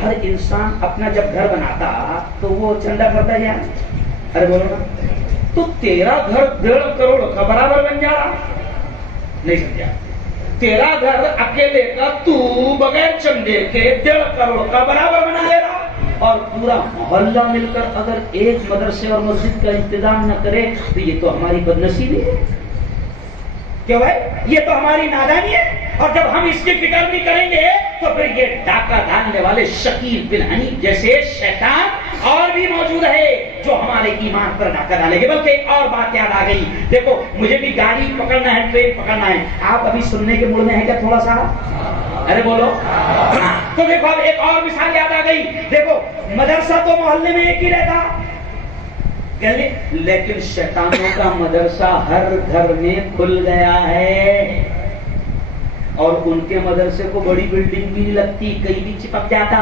ہر انسان اپنا جب گھر بناتا تو وہ چندہ کرتا ہے، ارے بولو نا، تو تیرا گھر 1.5 کروڑ کا برابر بن جا رہا، نہیں سمجھا؟ تیرا گھر اکیلے کا تو بغیر چندے کے 1.5 کروڑ کا برابر بنا لے رہا، اور پورا محلہ مل کر اگر ایک مدرسے اور مسجد کا انتظام نہ کرے تو یہ تو ہماری بدنصیبی ہے. کیوں بھائی؟ یہ تو ہماری نادانی ہے. اور جب ہم اس کی فکر نہیں کریں گے تو پھر یہ ڈاکہ ڈالنے والے شکیل بن حنیف جیسے شیطان اور بھی موجود ہے جو ہمارے ایمان پر ڈاکہ ڈالیں گے. بلکہ ایک اور بات یاد آ گئی، دیکھو مجھے بھی گاڑی پکڑنا ہے، ٹرین پکڑنا ہے. آپ ابھی سننے کے موڈ میں ہیں کیا تھوڑا سا؟ ارے بولو. تو دیکھو اب ایک اور مثال یاد آ گئی. دیکھو مدرسہ تو محلے میں ایک ہی رہتا، لیکن شیطانوں کا مدرسہ ہر گھر میں کھل گیا ہے، اور ان کے مدرسے کو بڑی بلڈنگ بھی نہیں لگتی، کہیں بھی چپک جاتا.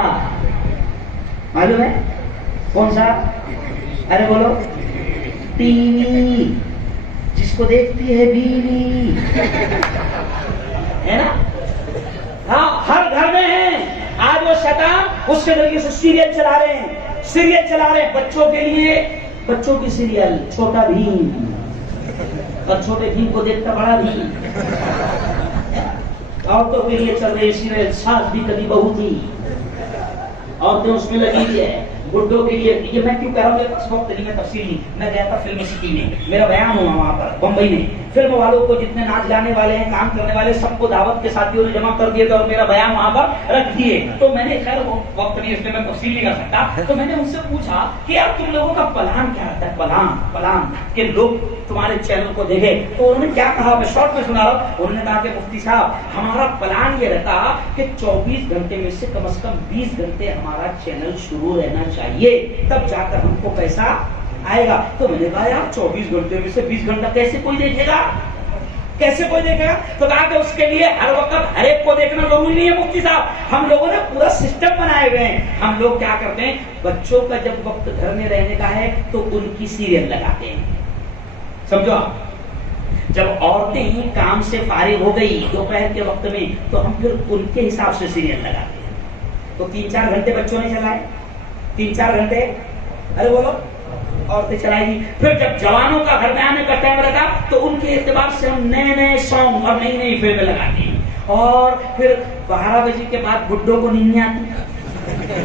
معلوم ہے کون سا؟ ارے بولو. ٹی وی، جس کو دیکھتی ہے بیوی، ہے نا؟ ہاں ہر گھر میں ہے. آج وہ شیطان اس کے ذریعے سے سیریل چلا رہے ہیں، سیریل چلا رہے ہیں بچوں کے لیے، بچوں کی سیریل چھوٹا بھیم، اور چھوٹے بھیم کو دیکھتا بڑا بھیم. عورتوں کے لیے چل رہی سیریل ساس بھی کبھی بہو تھی، عورتیں اس میں لگی ہوئی ہے. بڈھوں کے لیے یہ میں کیوں کہہ رہا ہوں، میرے پاس وقت نہیں، میں تفصیل نہیں. میں گیا تھا فلم سٹی میں، میرا بیان ہوا وہاں پر بمبئی میں. فلم والوں کو جتنے ناچ گانے والے ہیں، کام کرنے والے، سب کو دعوت کے ساتھیوں نے جمع کر دیے تھے اور میرا بیان وہاں پر رکھ دیے. تو میں نے خیر وقت نہیں، اس میں میں تفصیل نہیں کر سکتا. تو میں نے ان سے پوچھا کہ یار تم لوگوں کا پلان کیا رہتا ہے؟ پلان کہ لوگ تمہارے چینل کو دیکھے. تو انہوں نے کیا کہا، میں شارٹ میں سنا رہا ہوں. انہوں نے کہا کہ مفتی صاحب ہمارا پلان یہ رہتا کہ 24 گھنٹے میں سے کم از کم 20 گھنٹے ہمارا چینل شروع رہنا چاہیے، تب جا کر ہم کو پیسہ آئے گا. تو میں نے کہا یار 24 گھنٹے میں سے 20 گھنٹہ کیسے کوئی دیکھے گا، کیسے کوئی دیکھے گا؟ تو کہا کہ اس کے لیے ہر وقت ہر ایک کو دیکھنا ضروری نہیں ہے مفتی صاحب. ہم لوگوں نے پورا سسٹم بنائے ہوئے ہیں. ہم لوگ کیا کرتے ہیں، بچوں کا جب وقت گھر میں رہنے کا ہے تو ان کی سیریل لگاتے ہیں. سمجھو آپ، جب عورتیں کام سے فارغ ہو گئی دوپہر کے وقت میں تو ہم پھر ان کے حساب سے سیریل لگاتے ہیں. تو 3-4 گھنٹے بچوں نے چلائے، 3-4 گھنٹے ارے بولو عورتیں چلائے گی. پھر جب جوانوں کا گھر میں آنے کا ٹائم رہتا تو ان کے اعتبار سے ہم نئے سانگ اور نئی فلمیں لگاتے ہیں. اور پھر 12 بجے کے بعد بڈھوں کو نیند نہیں آتی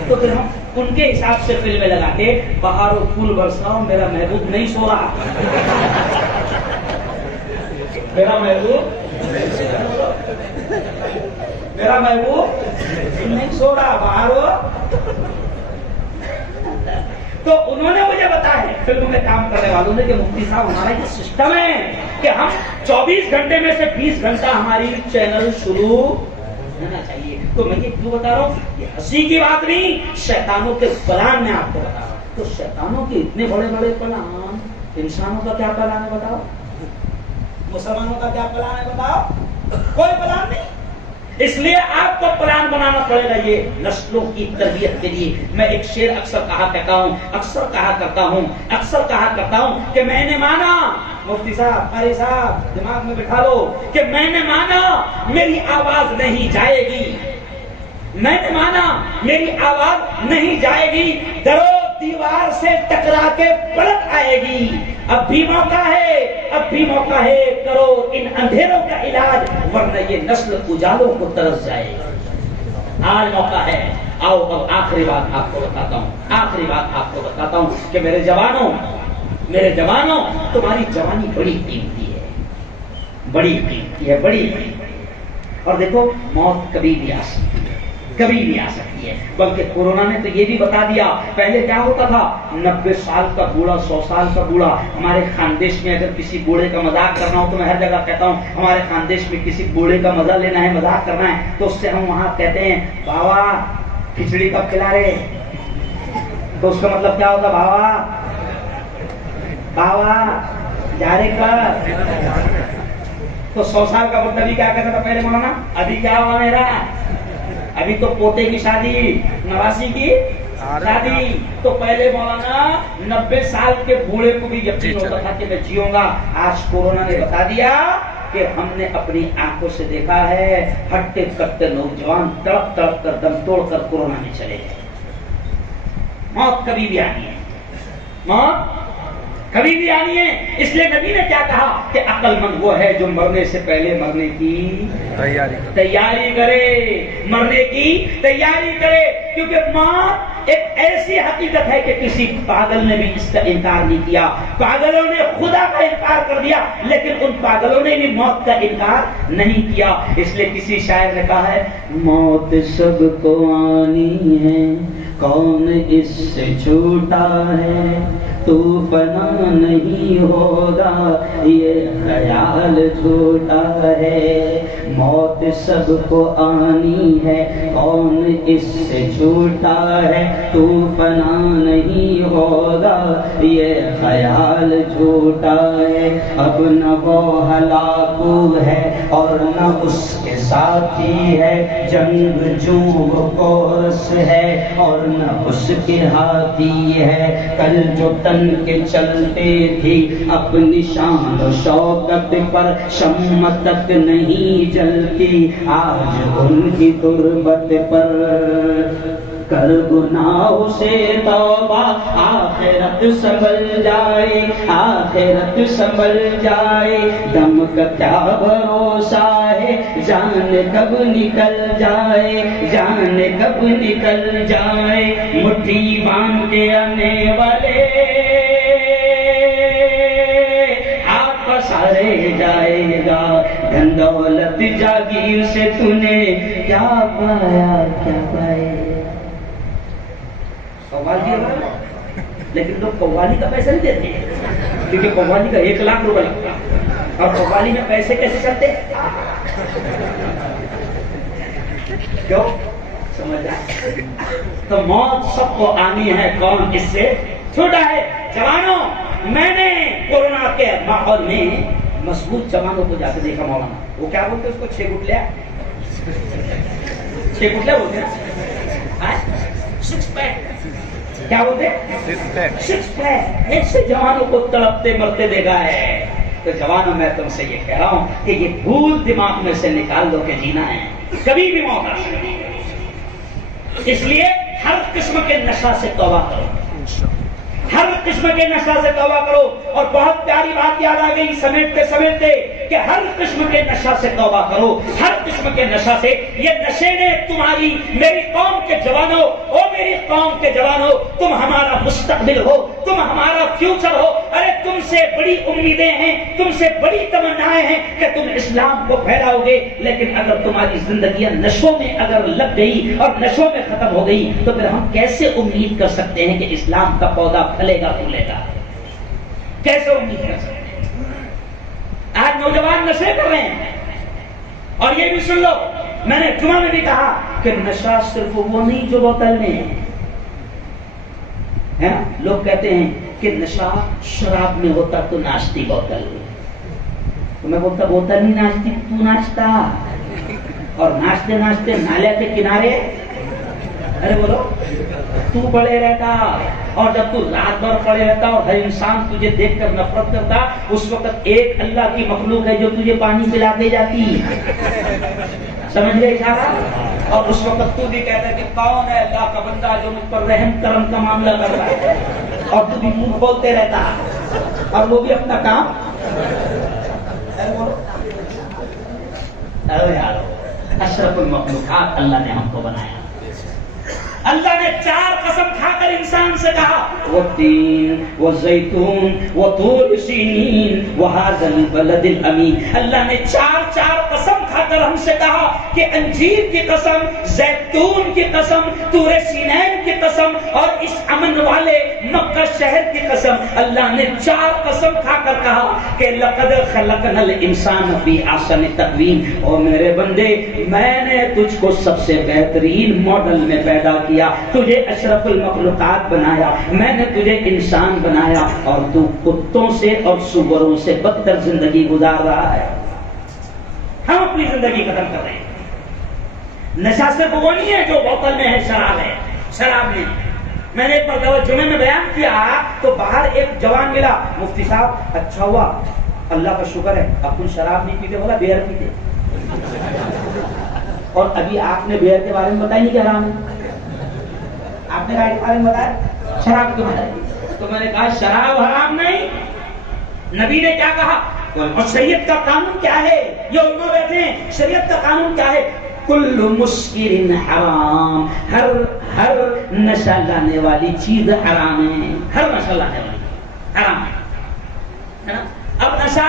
تو پھر ہم ان کے حساب سے فلمیں لگاتے. بہاروں پھول برساؤ میرا محبوب نہیں سو رہا، میرا محبوب نہیں سو رہا، بہاروں. تو انہوں نے مجھے بتایا ہے فلم میں کام کرنے والوں نے کہ مفتی صاحب ہمارا یہ سسٹم ہے کہ ہم 24 گھنٹے میں سے 20 گھنٹہ ہماری چینل شروع ہونا چاہیے. تو میں یہ کیوں بتا رہا ہوں، یہ ہنسی کی بات نہیں، شیطانوں کے پلان میں آپ کو بتا رہا ہوں. تو شیطانوں کے اتنے بڑے بڑے پلان، انسانوں کا کیا پلان ہے بتاؤ، مسلمانوں کا کیا پلان ہے بتاؤ؟ کوئی پلان نہیں. اس لیے آپ کو پلان بنانا پڑے گا یہ نسلوں کی تربیت کے لیے. میں ایک شعر اکثر کہا کرتا ہوں کہ میں نے مانا، مفتی صاحب قاری صاحب دماغ میں بٹھا لو کہ میں نے مانا میری آواز نہیں جائے گی، میں نے مانا میری آواز نہیں جائے گی، درو دیوار سے ٹکرا کے پلٹ آئے گی. اب بھی موقع ہے کرو ان اندھیروں کا علاج، ورنہ یہ نسل اجالوں کو ترس جائے گا. آج موقع ہے. آؤ اب آخری بات آپ کو بتاتا ہوں کہ میرے جوانوں تمہاری جوانی بڑی قیمتی ہے. اور دیکھو موت کبھی بھی آ سکتی ہے. بلکہ کورونا نے تو یہ بھی بتا دیا. پہلے کیا ہوتا تھا، 90 سال کا بوڑھا، 100 سال کا بوڑھا. ہمارے خاندیش میں اگر کسی بوڑھے کا مذاق کرنا ہو تو میں ہر جگہ کہتا ہوں ہمارے خاندیش میں کسی بوڑھے کا مزہ لینا ہے، مذاق کرنا ہے تو اس سے ہم وہاں کہتے ہیں بابا کھچڑی کب کھلا رہے. تو اس کا مطلب کیا ہوتا، بابا جا رہے کر. تو 100 سال کا بڈھا بھی کیا کہتا تھا پہلے مولانا، ابھی کیا ہوا میرا، ابھی تو پوتے کی شادی، نواسی کی شادی. تو پہلے مولانا 90 سال کے بوڑھے کو بھی یقین ہوتا تھا کہ میں جیوں گا. آج کورونا نے بتا دیا کہ ہم نے اپنی آنکھوں سے دیکھا ہے ہٹتے کٹتے نوجوان تڑپ تڑپ کر دم توڑ کر کورونا میں چلے گئے. موت کبھی بھی آنی ہے، موت کبھی بھی آنی ہے. اس لیے نبی نے کیا کہا کہ عقل مند وہ ہے جو مرنے سے پہلے مرنے کی تیاری کرے, مرنے کی تیاری کرے, کیونکہ موت ایک ایسی حقیقت ہے کہ کسی پاگل نے بھی اس کا انکار نہیں کیا. پاگلوں نے خدا کا انکار کر دیا, لیکن ان پاگلوں نے بھی موت کا انکار نہیں کیا. اس لیے کسی شاعر نے کہا ہے موت سب کو آنی ہے, کون اس سے چھوٹا ہے, تو فنا نہیں ہوگا یہ خیال جھوٹا ہے. موت سب کو آنی ہے, کون اس سے چھوٹا ہے, تو فنا نہیں ہوگا یہ خیال جھوٹا ہے. اب نہ وہ ہلاکو ہے اور نہ اس کے ساتھی ہے, جنگ جو وہ کورس ہے اور نہ اس کے ہاتھی ہے. کل جو تن کے چلتے تھی اپنی شان و شوکت پر, شمع تک نہیں جلتی آج ان کی تربت پر. کر گناہوں سے توبہ آخرت سنبھل جائے, آخرت سنبھل جائے. دم کا کیا بھروسہ ہے, جان کب نکل جائے, جان کب نکل جائے. مٹھی باندھ کے آنے والے آپ پسارے جائے گا. دھن دولت جاگیر سے تو نے کیا پایا, کیا پائے. قوالی دیا, لیکن لوگ قوالی کا پیسہ نہیں دیتے ہیں, کیونکہ قوالی کا 1 لاکھ روپے لگتا ہے, اور قوالی میں پیسے کیسے چلتے کیوں سمجھ آئے. تو موت سب کو آنی ہے, کون اس سے چھوٹا ہے. جوانوں, میں نے کورونا کے ماحول میں مضبوط جوانوں کو جا کے دیکھا. مولانا وہ کیا بولتے اس کو, 6 گٹلیا, 6 گٹلیا بولتے ہیں, 6 پیک کیا بولتے, 6 پیک. ایسے جوانوں کو تڑپتے مرتے دیکھا ہے. تو جوانوں, میں تم سے یہ کہہ رہا ہوں کہ یہ بھول دماغ میں سے نکال دو کہ جینا ہے کبھی بھی موقع نہیں. اس لیے ہر قسم کے نشہ سے توبہ کرو, ہر قسم کے نشہ سے توبہ کرو. اور بہت پیاری بات یاد آ گئی سمیٹتے سمیٹتے کہ ہر قسم کے نشہ سے توبہ کرو, ہر قسم کے نشہ سے. یہ نشے نے تمہاری, میری قوم کے جوانوں, او میری قوم کے جوانوں, تم ہمارا مستقبل ہو, تم ہمارا فیوچر ہو. ارے تم سے بڑی امیدیں ہیں, تم سے بڑی تمنائیں ہیں کہ تم اسلام کو پھیلاؤ گے. لیکن اگر تمہاری زندگیاں نشوں میں اگر لگ گئی اور نشوں میں ختم ہو گئی تو پھر ہم کیسے امید کر سکتے ہیں کہ اسلام کا پودا پھلے گا پھولے گا, کیسے امید کر سکتے ہیں. آج نوجوان نشے کر رہے ہیں. اور یہ بھی سن لو, میں نے جمعہ میں بھی کہا کہ نشہ صرف وہ نہیں جو بوتل میں ہے. لوگ کہتے ہیں کہ نشہ شراب میں ہوتا تو ناشتی بوتل, تو میں بولتا بوتل نہیں ناشتی, تو ناشتا. اور ناشتے ناشتے نالے کے کنارے, ارے بولو, تو پڑے رہتا. اور جب تو رات بھر پڑے رہتا اور ہر انسان تجھے دیکھ کر نفرت کرتا, اس وقت ایک اللہ کی مخلوق ہے جو تجھے پانی پلا کے جاتی, سمجھ گئے اشارہ. اور اس وقت تو بھی کہتا کہ کون ہے اللہ کا بندہ جو مجھ پر رحم کرم کا معاملہ کر رہا ہے, اور تو بھی منہ کھولتے رہتا, اور وہ بھی اپنا کام. اشرف المخلوقات اللہ نے ہم کو بنایا. اللہ نے 4 قسم کھا کر انسان سے کہا, والتین والزیتون وطور سینین وہذا البلد الامین. اللہ نے 4 قسم کھا کر ہم سے کہا کہ انجیر کی قسم, زیتون کی قسم, طور سینین کی قسم, اور اس امن والے مکہ شہر کی قسم. اللہ نے 4 قسم کھا کر کہا کہ لقد خلقنا الانسان فی احسن تقویم. اور میرے بندے, میں نے تجھ کو سب سے بہترین ماڈل میں پیدا کیا, تجھے اشرف المخلوقات بنایا, میں نے تجھے انسان بنایا, اور تو کتوں سے اور سوروں سے بدتر زندگی گزار رہا ہے. ہم اپنی زندگی ختم کر رہے ہیں. نشہ صرف وہ نہیں ہے جو بوتل میں ہے, شراب ہے, شراب نہیں. میں نے ایک مرتبہ جمعے میں بیان کیا تو باہر ایک جوان ملا, مفتی صاحب اچھا ہوا, اللہ کا شکر ہے اپن شراب نہیں پیتے, بولا بیئر پیتے. اور ابھی آپ نے بیئر کے بارے میں بتایا نہیں کہ حرام ہے, آپ نے گاڑی کے بارے میں بتایا, شراب کے بارے میں. تو میں نے کہا شراب حرام نہیں, نبی نے کیا کہا اور شریعت کا قانون کیا ہے؟ یہ علماء بیٹھے ہیں، شریعت کا قانون کیا ہے؟ کل مسکر حرام، ہر نشہ لانے والی چیز حرام ہے، ہر نشہ لانے والی حرام ہے نا؟ اب نشہ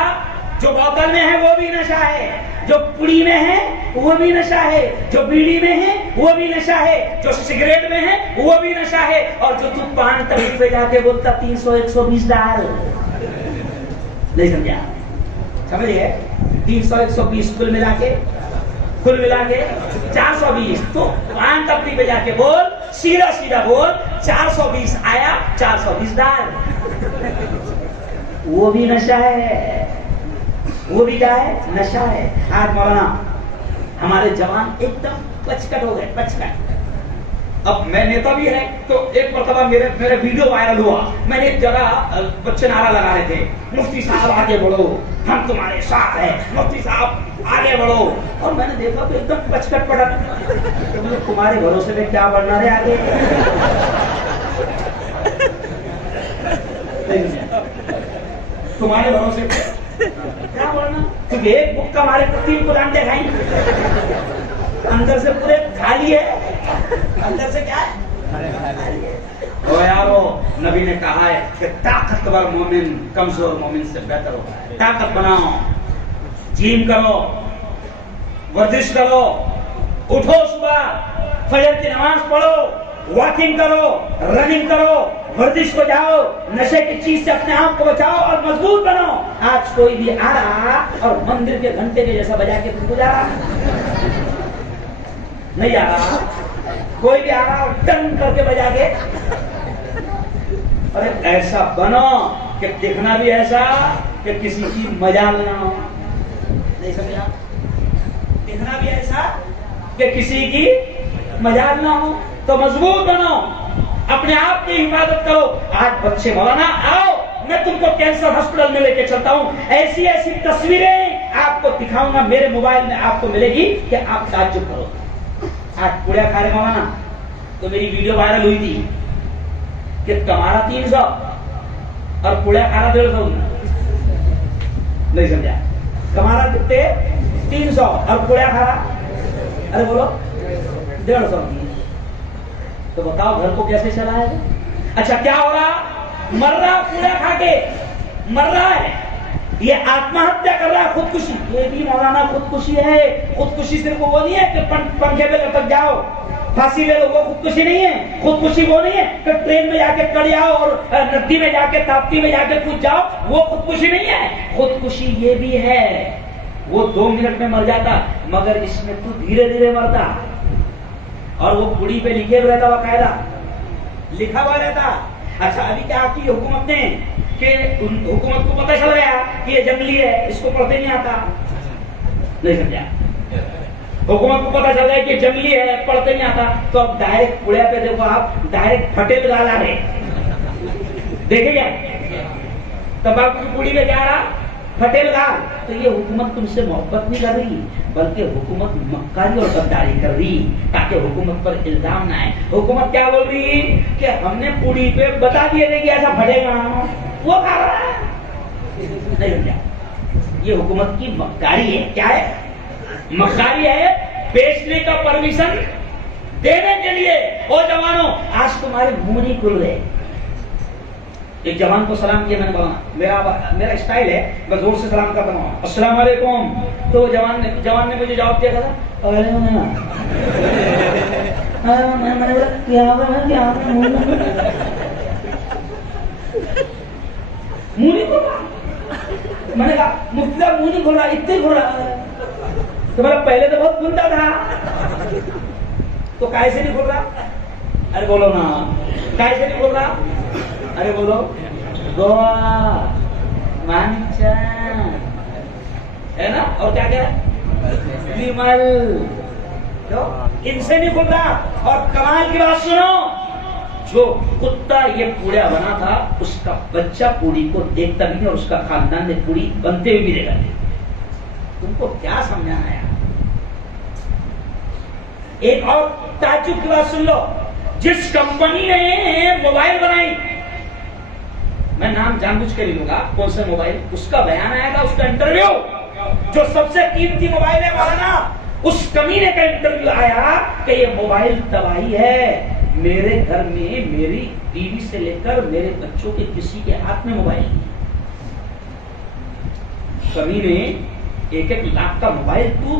جو بوتل میں ہے وہ بھی نشہ ہے، جو پوڑی میں ہے وہ بھی نشہ ہے، جو بیڑی میں ہے وہ بھی نشہ ہے، جو سگریٹ میں ہے وہ بھی نشہ ہے، اور جو تو پان تبلیغ پہ جا کے بولتا 300 120 ڈال، نہیں سمجھا؟ سمجھے؟ 300 120 کل ملا کے 420، تو پان تبلیغ پہ جا کے بول، سیدھا بول 420 آیا 420 ڈال، وہ بھی نشہ ہے، وہ بھی کیا ہے؟ نشہ ہے۔ آج مولانا ہمارے جوان ایک دم پچکٹ ہو گئے، پچکٹ۔ اب میں نیتا بھی ہے تو ایک مرتبہ میرے ویڈیو وائرل ہوا، میں نے ایک جگہ بچے نعرہ لگا رہے تھے، مفتی صاحب آگے بڑھو، ہم تمہارے ساتھ ہیں، مفتی صاحب آگے بڑھو، اور میں نے دیکھا تو ایک دم پچکٹ پڑا، تمہارے بھروسے میں کیا بڑھنا رہے آگے؟ تمہارے بھروسے کیا بولنا؟ کیونکہ ایک بک کا ہمارے 3 قرآن دکھائیں، اندر سے پورے خالی ہے، اندر سے کیا ہے؟ او یارو، نبی نے کہا ہے کہ طاقتور مومن کمزور مومن سے بہتر ہوتا ہے۔ طاقت بناؤ، جیم کرو، ورزش کرو، اٹھو صبح فجر کی نماز پڑھو، واکنگ کرو، رننگ کرو، ورزش کو جاؤ، نشے کی چیز سے اپنے آپ کو بچاؤ اور مضبوط بنو۔ آج کوئی بھی آ رہا اور مندر کے گھنٹے کے جیسا بجا کے تم کو جا رہا نہیں آ رہا، کوئی بھی آ رہا اور ٹن کر کے بجا کے، ارے ایسا بنو کہ دکھنا بھی ایسا کہ کسی کی مجال نہ ہو، نہیں سمجھا؟ دکھنا بھی ایسا کہ کسی کی مجال نہ ہو، تو مضبوط بنو، اپنے آپ کی حفاظت کرو۔ آج بچے مولانا آؤ، میں تم کو کینسر ہاسپٹل میں لے کے چلتا ہوں، ایسی تصویریں آپ کو دکھاؤں گا، میرے موبائل میں آپ کو ملے گی کہ آپ تعجب کرو۔ آج پوڑیا کھا رہے مولانا، تو میری ویڈیو وائرل ہوئی تھی کہ تمہارا 300 اور پوڑیا کھا رہا 150، نہیں سمجھا؟ تمہارا کتنے 300 اور پوڑیا کھا رہا، ارے بولو 150، تو بتاؤ گھر کو کیسے چلائے گا؟ اچھا کیا ہو رہا؟ مر رہا، پوڑا کھا کے مر رہا ہے، یہ آتما ہتیا کر رہا ہے، خودکشی۔ یہ بھی مولانا خودکشی ہے۔ خودکشی صرف وہ نہیں ہے کہ پنکھے پہ لٹک جاؤ پھانسی لے لو، وہ خودکشی نہیں ہے۔ خودکشی وہ نہیں ہے کہ ٹرین میں جا کے کڑ جاؤ اور ندی میں جا کے تاپتی میں جا کے کود جاؤ، وہ خودکشی نہیں ہے۔ خودکشی یہ بھی ہے، وہ 2 منٹ میں مر جاتا، مگر اس میں تو دھیرے دھیرے مرتا، اور وہ بڑی پہ لکھے ہوئے رہتا، باقاعدہ لکھا ہوا رہتا۔ اچھا ابھی کیا کی حکومت نے کہ حکومت کو پتہ چل گیا کہ یہ جنگلی ہے، اس کو پڑھتے نہیں آتا، نہیں سمجھا؟ حکومت کو پتہ چل گیا کہ جنگلی ہے، پڑھتے نہیں آتا، تو اب ڈائریکٹ پوڑیا پہ دیکھو آپ، ڈائریکٹ پھٹے لگا رہے، دیکھے کیا تمباکو کی پوڑی میں جا رہا پھٹے لگا۔ تو یہ حکومت تم سے محبت نہیں کر رہی، بلکہ حکومت مکاری اور غداری کر رہی تاکہ حکومت پر الزام نہ آئے۔ حکومت کیا بول رہی کہ ہم نے پوڑی پہ بتا دیے تھے کہ ایسا پھٹے گا، وہ کھا رہا ہے، نہیں سمجھا؟ یہ حکومت کی مکاری ہے۔ کیا ہے؟ مکاری ہے، بیچنے کا پرمیشن دینے کے لیے۔ اور جوانوں آج تمہارے منہ نہیں کھل رہے۔ ایک جوان کو سلام کیا، میں نے بولا میرا اسٹائل ہے، میں زور سے سلام کرتا ہوں، السلام علیکم، تو جوان نے مجھے جواب دیا تھا، میں نے بولا کیا منہ نہیں کھول رہا، میں نے کہا مفتی صاحب منہ نہیں کھول رہا، اتنے کھول رہا، تو میرا پہلے تو بہت گندا تھا، تو کیسے نہیں کھول رہا؟ ارے بولو نا، کیسے نہیں کھول رہا؟ ارے بولو گوا مانچا ہے نا، اور کیا کیا ویمل، ان سے نہیں کھل رہا۔ اور کمال کی بات سنو، جو کتا یہ پوڑیا بنا تھا اس کا بچہ پوڑی کو دیکھتا بھی نہیں، اور اس کا خاندان نے پوڑی بنتے ہوئے بھی دیکھا۔ تم کو کیا سمجھانا ہے؟ ایک اور تعجب کی بات سن لو، جس کمپنی نے موبائل بنائی میں نام جان بوجھ کے نہیں لوں گا کون سے موبائل، اس کا بیان آئے گا، اس کا انٹرویو، جو سب سے قیمتی موبائل ہے مولانا، اس کمینے کا انٹرویو آیا کہ یہ موبائل تباہی ہے، میرے گھر میں میری بیوی سے لے کر میرے بچوں کے کسی کے ہاتھ میں موبائل نہیں، کمینے 1-1 لاکھ کا موبائل تو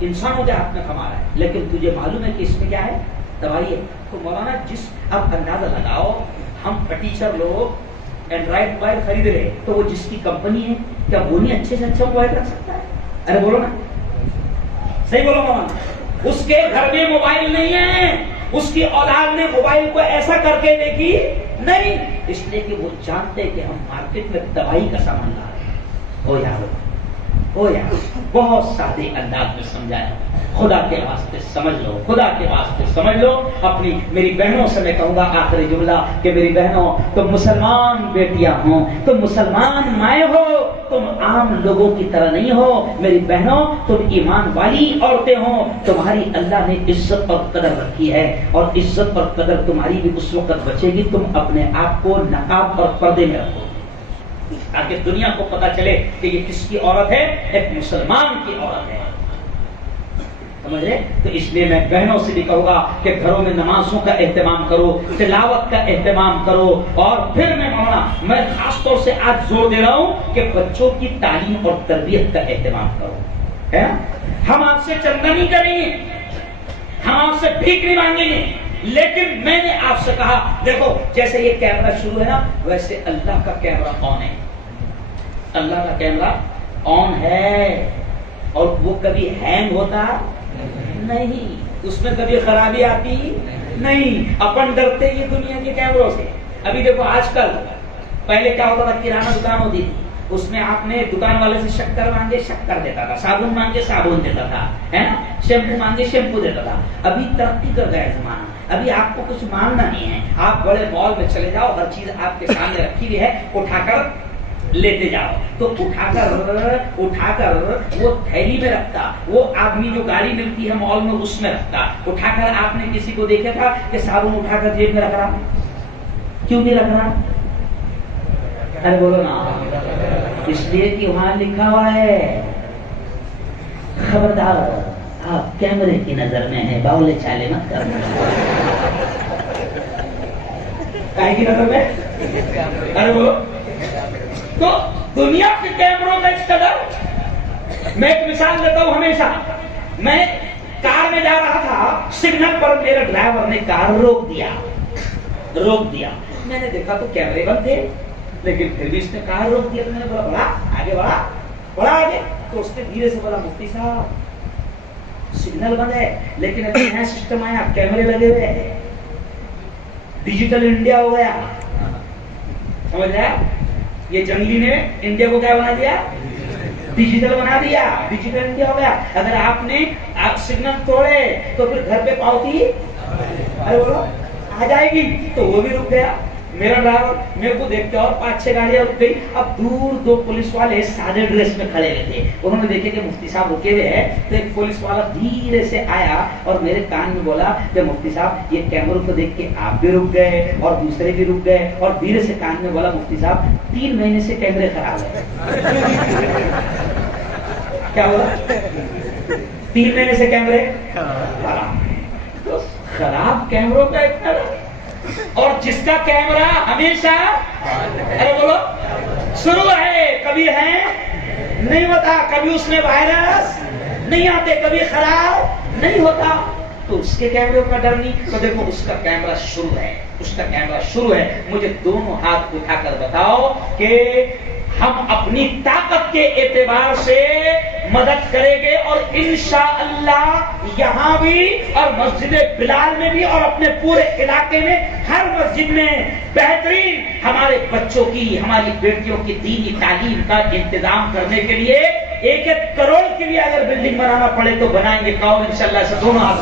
انسانوں کے ہاتھ میں کما رہا ہے، لیکن تجھے معلوم ہے کہ اس میں کیا ہے؟ تباہی ہے۔ تو مولانا جس اب اندازہ لگاؤ، ہم ٹیچر لوگ اینڈرائڈ موبائل خرید رہے تو وہ جس کی کمپنی ہے کیا وہ نہیں اچھے سے اچھا موبائل رکھ سکتا ہے؟ ارے بولو نا، صحیح بولو مولانا، اس کے گھر میں موبائل نہیں ہے، اس کی اولاد نے موبائل کو ایسا کر کے دیکھی نہیں، اس لیے کہ وہ جانتے کہ ہم مارکیٹ میں تباہی کا سامان لا رہے ہیں۔ او یار بہت سادے انداز میں سمجھایا، خدا کے واسطے سمجھ لو، خدا کے واسطے سمجھ لو۔ اپنی میری بہنوں سے میں کہوں گا آخری جملہ کہ میری بہنوں، تم مسلمان بیٹیاں ہو، تم مسلمان مائیں ہو، تم عام لوگوں کی طرح نہیں ہو میری بہنوں، تم ایمان والی عورتیں ہو، تمہاری اللہ نے عزت اور قدر رکھی ہے، اور عزت اور قدر تمہاری بھی اس وقت بچے گی تم اپنے آپ کو نقاب اور پردے میں رکھو، تاکہ دنیا کو پتا چلے کہ یہ کس کی عورت ہے، ایک مسلمان کی عورت ہے، سمجھ رہے؟ تو اس لیے میں بہنوں سے بھی کہوں گا کہ گھروں میں نمازوں کا اہتمام کرو، تلاوت کا اہتمام کرو، اور پھر میں خاص طور سے آج زور دے رہا ہوں کہ بچوں کی تعلیم اور تربیت کا اہتمام کرو، ہے نا؟ ہم آپ سے چندہ نہیں کریں گے، ہم آپ سے بھیک نہیں مانگیں گے، لیکن میں نے آپ سے کہا دیکھو جیسے یہ کیمرہ شروع ہے نا، ویسے اللہ کا کیمرہ آن ہے، اللہ کا کیمرہ آن ہے، اور وہ کبھی ہینگ ہوتا نہیں، اس میں کبھی خرابی آتی نہیں، اپن ڈرتے یہ دنیا کے کیمروں سے۔ ابھی دیکھو آج کل، پہلے کیا ہوتا تھا، کرانہ دکان ہوتی تھی، اس میں آپ نے دکان والے سے شکر مانگے شکر دیتا تھا، صابن مانگے صابن دیتا تھا، ہے نا، شیمپو مانگے شیمپو دیتا تھا۔ ابھی ترقی کر گیا زمانہ، ابھی آپ کو کچھ مانگنا نہیں ہے، آپ بڑے مال میں چلے جاؤ، ہر چیز آپ کے سامنے رکھی ہوئی ہے، اٹھا کر لیتے جاؤ، تو اٹھا کر وہ تھیلی میں رکھتا، وہ آدمی جو گاڑی ملتی ہے مال میں اس میں رکھتا، اٹھا کر آپ نے کسی کو دیکھا تھا کہ صابن اٹھا کر جیب میں رکھ رہا؟ کیوں نہیں رکھ رہا؟ ارے بولو نا، اس لیے کہ وہاں لکھا ہوا ہے خبردار آپ کیمرے کی نظر میں ہے، باولے چالے مت کرنا، کائے کی نظر میں؟ ارے بولو، تو دنیا کے کیمروں کا اس قدر۔ میں ایک مثال دیتا ہوں ہمیشہ، میں کار میں جا رہا تھا، سگنل پر میرے ڈرائیور نے کار روک دیا، میں نے دیکھا تو کیمرے بند تھے، لیکن پھر بھی اس نے کار روک دیا، میں نے بولا بڑا آگے، تو اس نے دھیرے سے بولا مفتی صاحب سگنل بند ہے، لیکن ابھی نیا سسٹم آیا، کیمرے لگے ہوئے ہیں، ڈیجیٹل انڈیا ہو گیا، سمجھ رہے ہیں؟ یہ جنگلی نے انڈیا کو کیا بنا دیا؟ ڈیجیٹل بنا دیا، ڈیجیٹل انڈیا ہو گیا۔ اگر آپ نے سگنل توڑے تو پھر گھر پہ پاؤتی ارے بولو آ جائے گی، تو وہ بھی رک گیا۔ میرا ڈرائیور میرے کو دیکھ کے اور 5-6 گاڑیاں رک گئی، اب دور 2 پولیس والے سادے ڈریس میں کھڑے ہوئے تھے، انہوں نے دیکھے کہ مفتی صاحب رکے ہوئے ہیں، تو ایک پولیس والا دھیرے سے آیا اور میرے کان میں بولا کہ مفتی صاحب یہ کیمروں کو دیکھ کے آپ بھی رک گئے اور دوسرے بھی رک گئے، اور دھیرے سے کان میں بولا مفتی صاحب 3 مہینے سے کیمرے خراب ہیں۔ کیا بولا؟ 3 مہینے سے کیمرے خراب، تو خراب کیمروں کا اتنا، اور جس کا کیمرہ ہمیشہ ارے بولو شروع ہے، کبھی ہے نہیں ہوتا، کبھی اس میں وائرس نہیں آتے، کبھی خراب نہیں ہوتا، تو اس کے کیمرے کا ڈر نہیں، تو دیکھو اس کا کیمرہ شروع ہے، اس کا کیمرہ شروع ہے۔ مجھے دونوں ہاتھ اٹھا کر بتاؤ کہ ہم اپنی طاقت کے اعتبار سے مدد کریں گے، اور انشاءاللہ یہاں بھی اور مسجد بلال میں بھی اور اپنے پورے علاقے میں ہر مسجد میں بہترین ہمارے بچوں کی، ہماری بیٹیوں کی دینی تعلیم کا انتظام کرنے کے لیے 1-1 کروڑ کے لیے اگر بلڈنگ بنانا پڑے تو بنائیں گے، کہو انشاءاللہ سے دونوں ہاتھ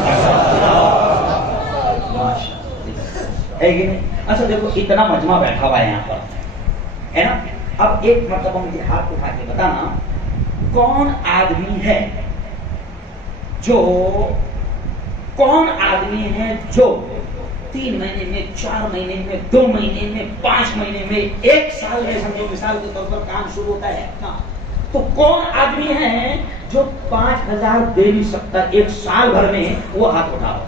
ہے کہ نہیں؟ اچھا دیکھو اتنا مجمع بیٹھا ہوا ہے یہاں پر، ہے نا؟ اب ایک مرتبہ مجھے ہاتھ اٹھا کے بتانا کون آدمی ہے جو 3 مہینے میں، 4 مہینے میں، 2 مہینے میں، 5 مہینے میں، 1 سال میں سمجھو مثال کے طور پر کام شروع ہوتا ہے تو کون آدمی ہے جو 5,000 دے نہیں سکتا 1 سال بھر میں؟ وہ ہاتھ اٹھاؤ.